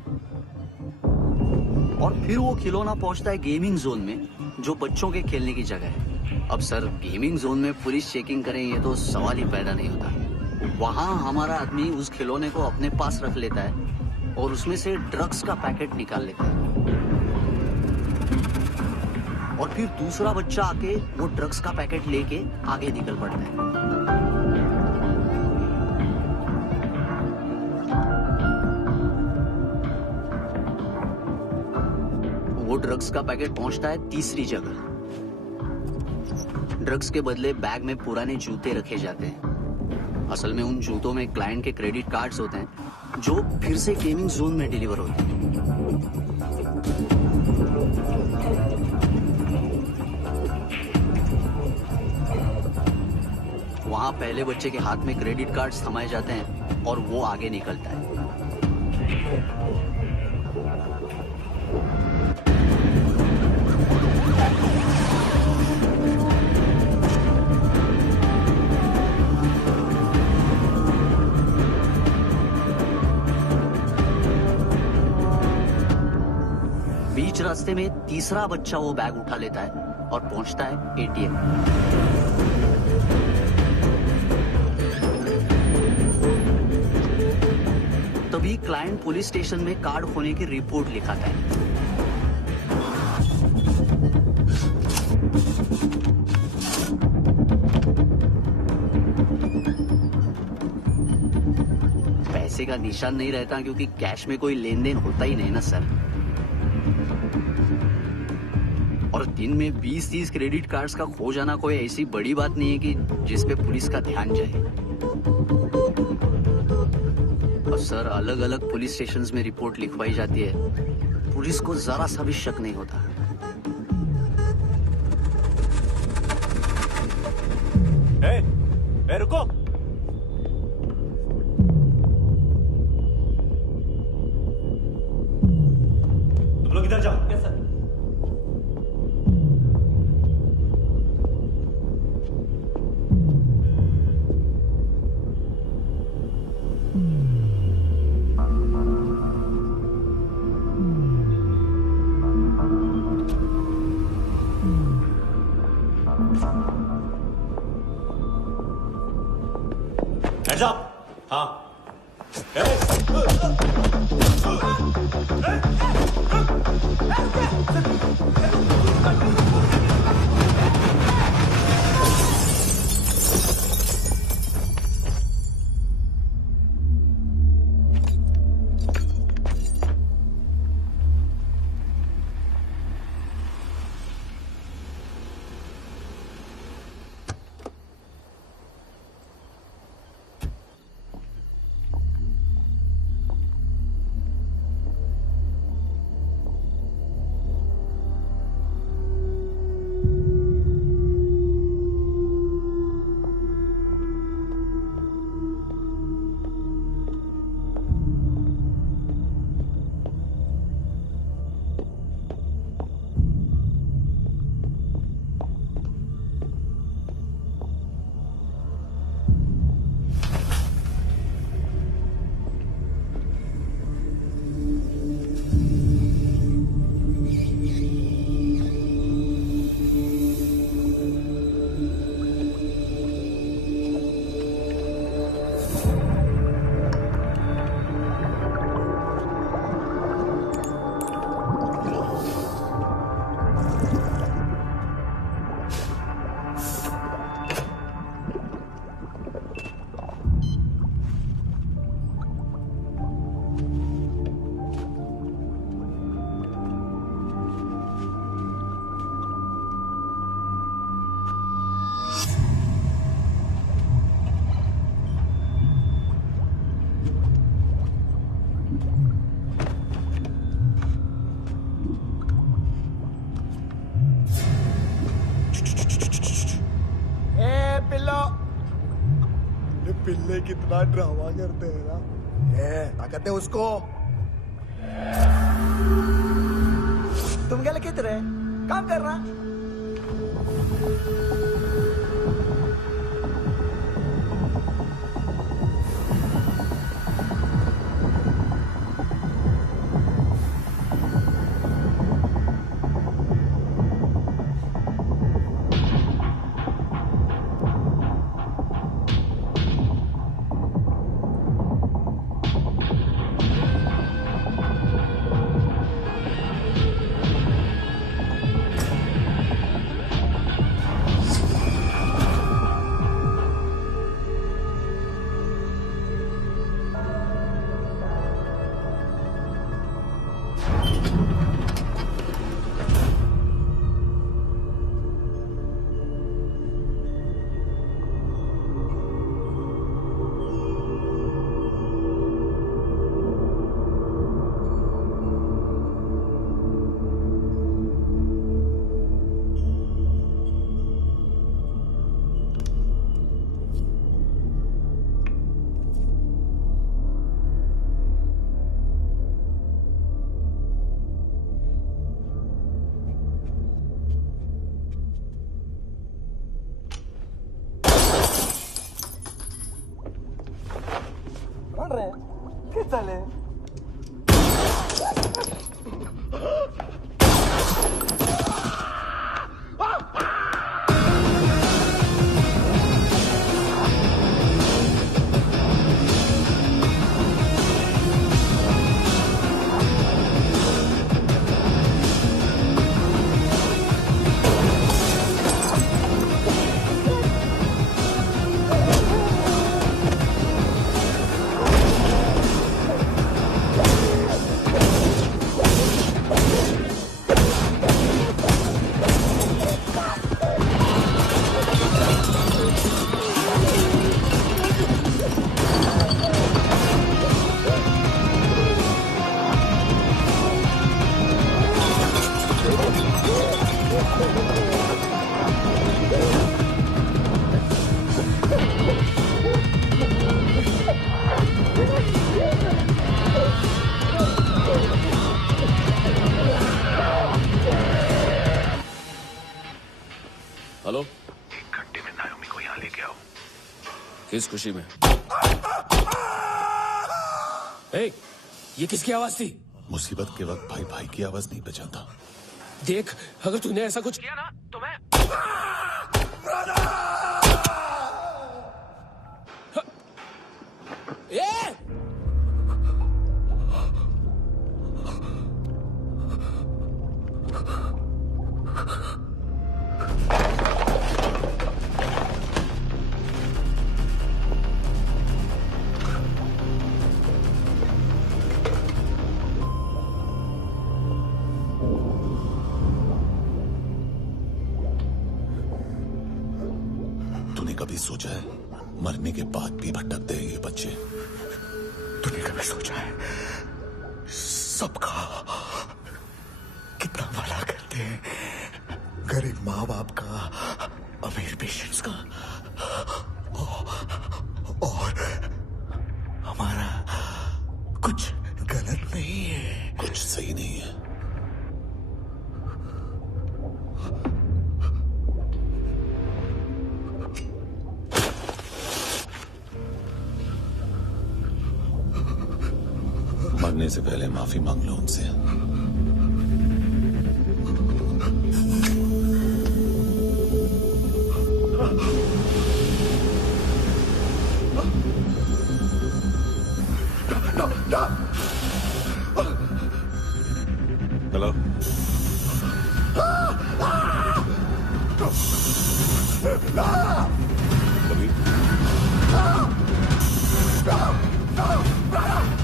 और फिर वो खिलौना पहुंचता है गेमिंग जोन में, जो बच्चों के खेलने की जगह है। अब सर गेमिंग जोन में पुलिस चेकिंग करे ये तो सवाल ही पैदा नहीं होता। वहां हमारा आदमी उस खिलौने को अपने पास रख लेता है और उसमें से ड्रग्स का पैकेट निकाल लेता है, और फिर दूसरा बच्चा आके वो ड्रग्स का पैकेट लेके आगे निकल पड़ता है। वो ड्रग्स का पैकेट पहुंचता है तीसरी जगह। ड्रग्स के बदले बैग में पुराने जूते रखे जाते हैं। असल में उन जूतों में क्लाइंट के क्रेडिट कार्ड्स होते हैं जो फिर से गेमिंग जोन में डिलीवर होते हैं। वहां पहले बच्चे के हाथ में क्रेडिट कार्ड्स थमाए जाते हैं और वो आगे निकलता है। बीच रास्ते में तीसरा बच्चा वो बैग उठा लेता है और पहुंचता है एटीएम। तभी क्लाइंट पुलिस स्टेशन में कार्ड खोने की रिपोर्ट लिखाता है। पैसे का निशान नहीं रहता क्योंकि कैश में कोई लेन देन होता ही नहीं ना सर। और दिन में 20-30 क्रेडिट कार्ड्स का खो जाना कोई ऐसी बड़ी बात नहीं है कि जिस पे पुलिस का ध्यान जाए। और सर अलग अलग पुलिस स्टेशंस में रिपोर्ट लिखवाई जाती है, पुलिस को जरा सा भी शक नहीं होता। ए, रुको। तुम लोग इधर जाओ। Yes sir. Hands up! हाँ। साले कितना ड्रामा करते हैं ना। ताकत है उसको। तुम क्या लिखित रहे? काम कर रहा। हेलो, 1 घंटे में नायोमी को यहाँ लेके आओ। किस खुशी में? ये किसकी आवाज थी? मुसीबत के वक्त भाई भाई की आवाज नहीं बचाता। देख, अगर तूने ऐसा कुछ किया ना तो मैं कभी सोचा है मरने के बाद भी भटकते हैं ये बच्चे? तूने कभी सोचा है सबका कितना भला करते हैं? गरीब माँ बाप का, अमीर पेशेंट्स का, और हमारा कुछ गलत नहीं है, कुछ सही नहीं है। मरने से पहले माफी मांग लो उनसे। हेलो, कभी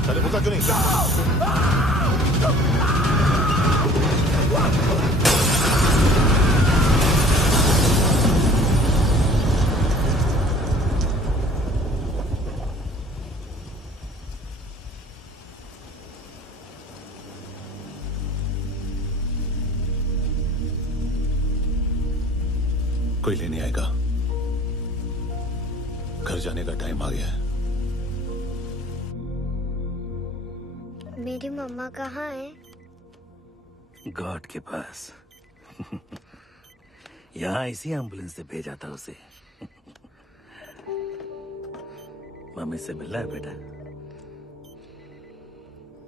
चले होता क्यों नहीं? कोई लेने आएगा। घर जाने का टाइम आ गया है। मेरी मम्मा कहाँ है? गॉड के पास। यहाँ इसी एम्बुलेंस से भेजा था उसे। मम्मी से मिलना है बेटा।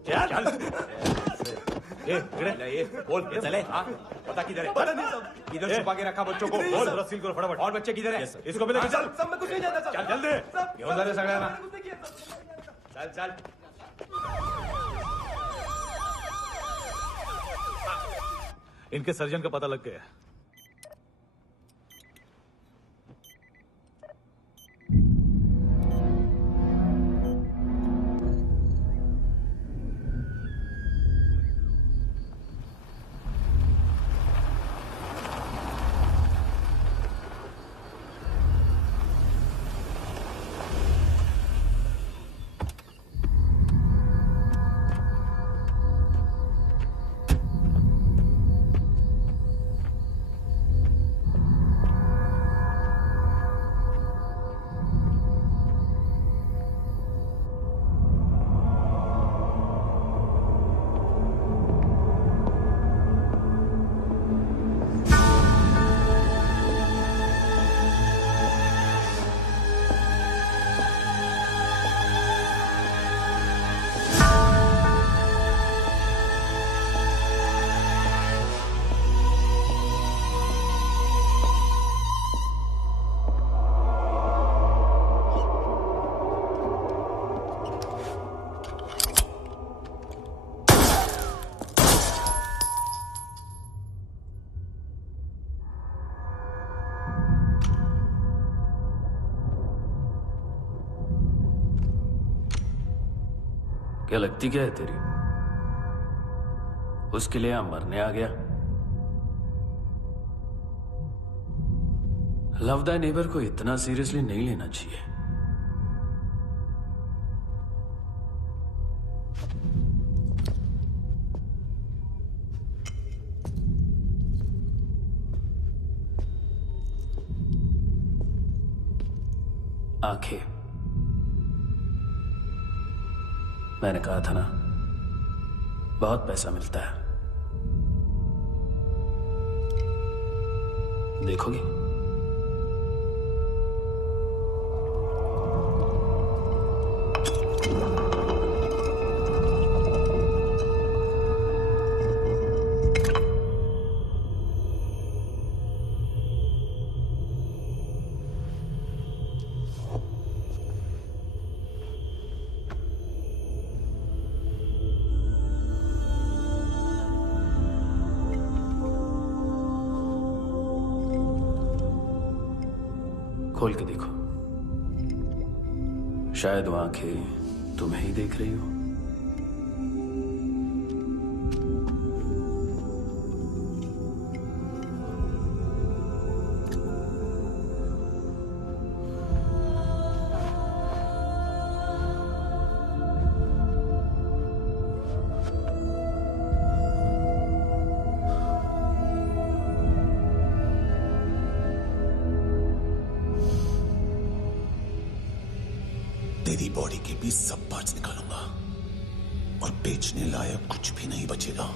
चल ये बोल चले। पता किधर है? पता नहीं सब इधर छुपा के रखा बच्चों को। बोल जरा सील करो फटाफट। और बच्चे किधर है? इसको भी लेके चल। सब में कुछ नहीं जानता। चल जल्दी घेऊन जा रे सगळ्यांना। चल चल। इनके सर्जन का पता लग गया। क्या लगती क्या है तेरी? उसके लिए यहां मरने आ गया? लव द नेबर को इतना सीरियसली नहीं लेना चाहिए। आंखें, मैंने कहा था ना, बहुत पैसा मिलता है। देखोगे? खोल के देखो, शायद वो आंखें तुम्हें ही देख रही हो। तेरी बॉडी के भी सब पार्ट्स निकालूंगा और बेचने लायक कुछ भी नहीं बचेगा।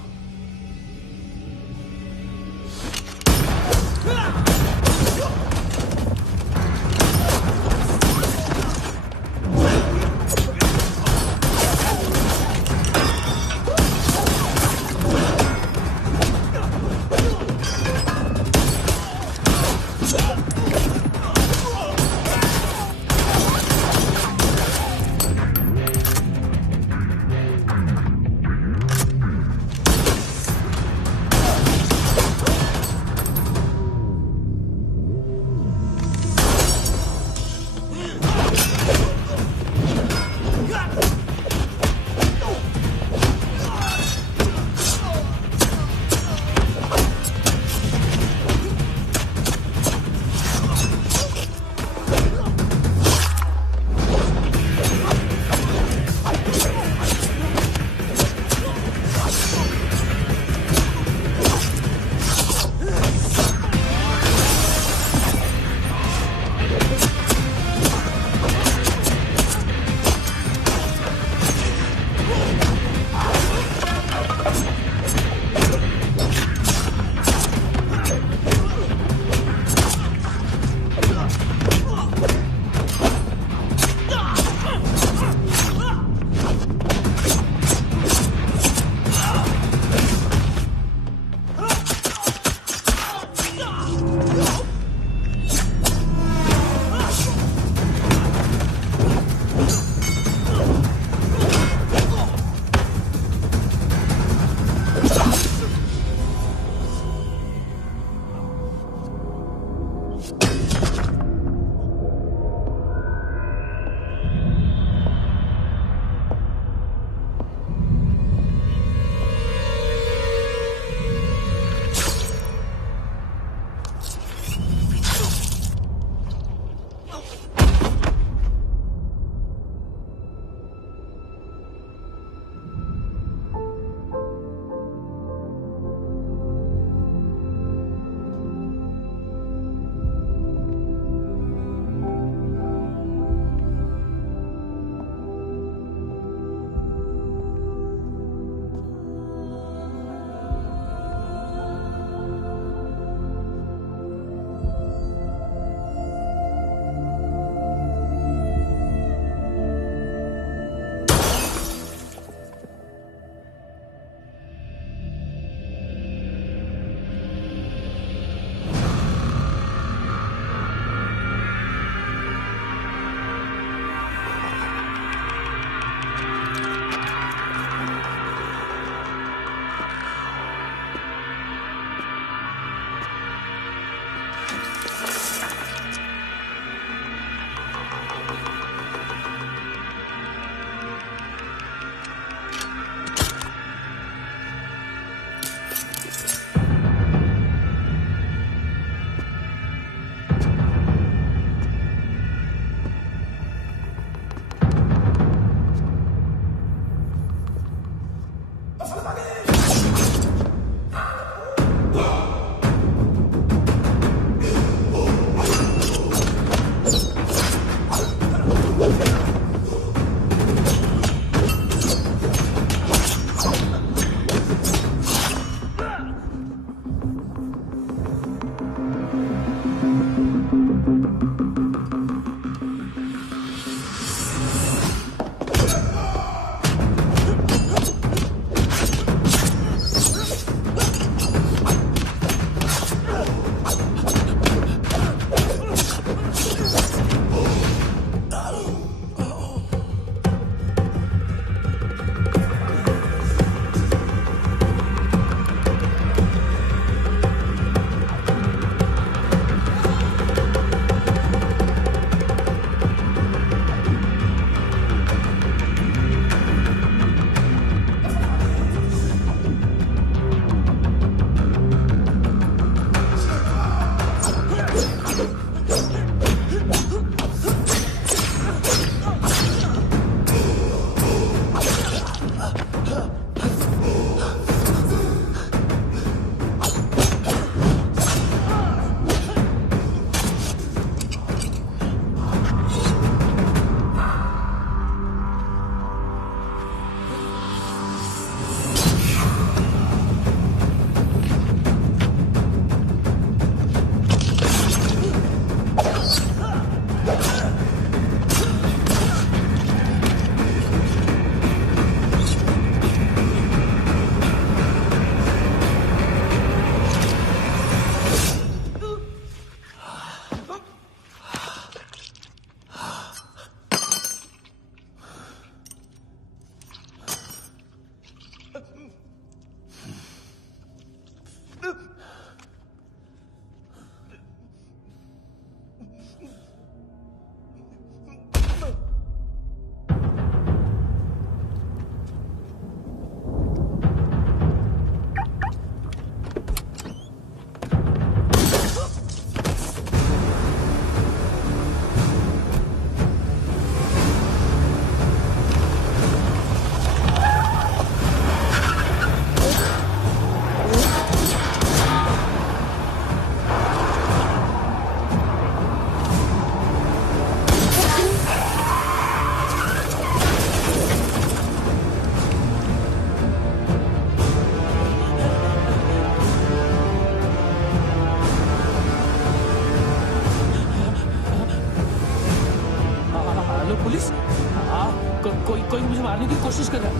कोई मुझे मारने की कोशिश कर रहा है।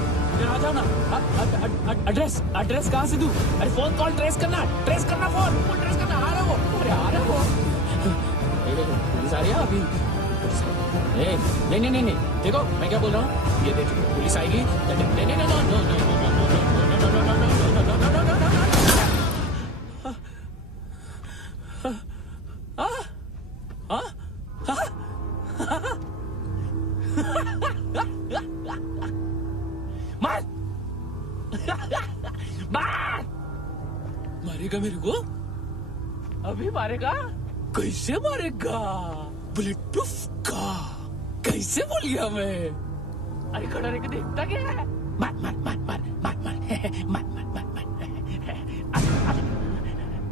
आ जाओ ना। एड्रेस कहाँ से दूं? अरे फोन कॉल ट्रेस करना फोन ट्रेस करना। आ रहा वो, अरे आ रहा वो। पुलिस आ रही है अभी। नहीं, देखो मैं क्या बोल रहा हूँ, ये देखो पुलिस आएगी। मारेगा मेरे को? अभी मारेगा? कैसे मारेगा? बुलेट प्रूफ का कैसे बोल गया मैं? अरे खड़ा रह के देखता क्या है? मार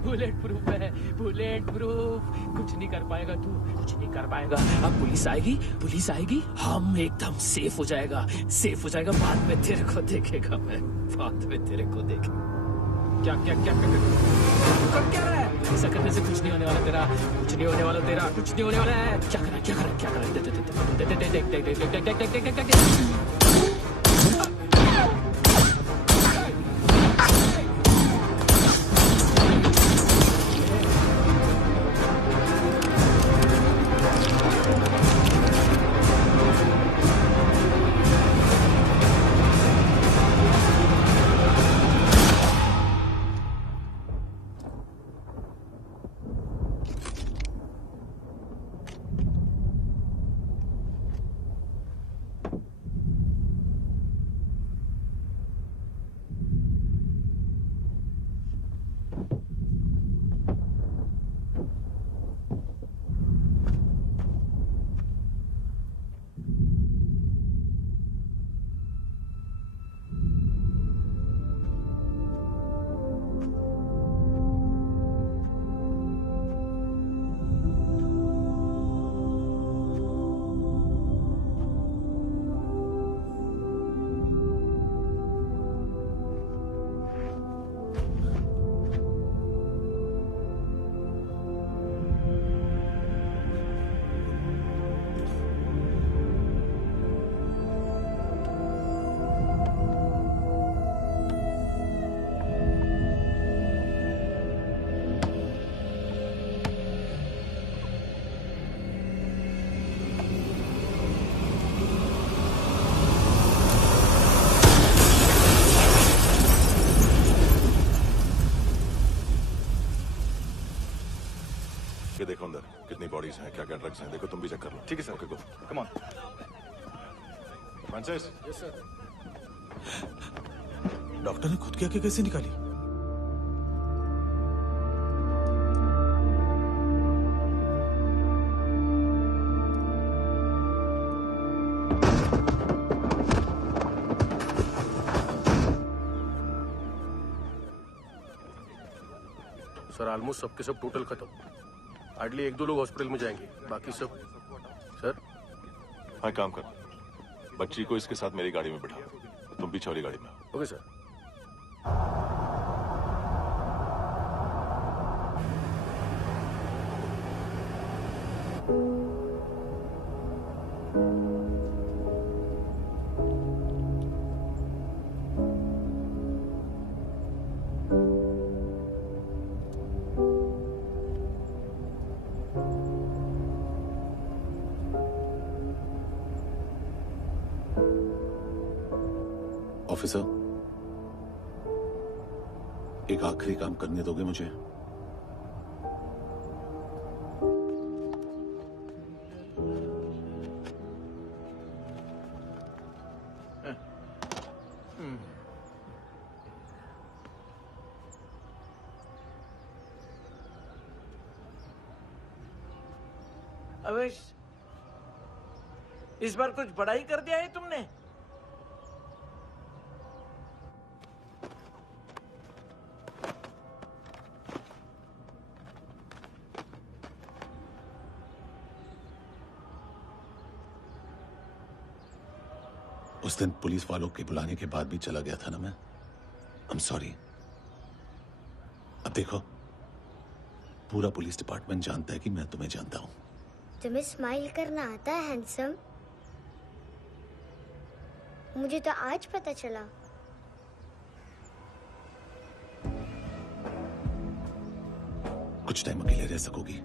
बुलेट प्रूफ है, बुलेट प्रूफ। कुछ नहीं कर पाएगा तू, कुछ नहीं कर पाएगा। अब पुलिस आएगी, हम एकदम सेफ हो जाएगा। बाद में तेरे को देखेगा मैं, बाद में तेरे को देखेगा। क्या कर क्या रहा है? ऐसा करने से कुछ नहीं होने वाला तेरा, कुछ नहीं होने वाला है। क्या कर देख। ये देखो अंदर कितनी बॉडीज हैं, क्या क्या ड्रग्स हैं, देखो तुम भी चेक कर लो। ठीक है sir. Okay go. Come on. Francis. Yes sir. Doctor ने खुद की आंखें कैसे निकाली? सर ऑलमोस्ट सबके सब टोटल खत्म। हार्डली 1-2 लोग हॉस्पिटल में जाएंगे, बाकी सब। सर हाँ काम कर, बच्ची को इसके साथ मेरी गाड़ी में बिठा, तुम पीछे वाली गाड़ी में। Okay sir. ऑफिसर, एक आखिरी काम करने दोगे मुझे? अवेश, इस बार कुछ बड़ा ही कर दिया है तुमने। उस दिन पुलिस वालों के बुलाने के बाद भी चला गया था ना मैं। I'm sorry। अब देखो, पूरा पुलिस डिपार्टमेंट जानता है कि मैं तुम्हें जानता हूं। तुम्हें स्माइल करना आता है हैंडसम? मुझे तो आज पता चला। कुछ टाइम अकेले रह सकोगी?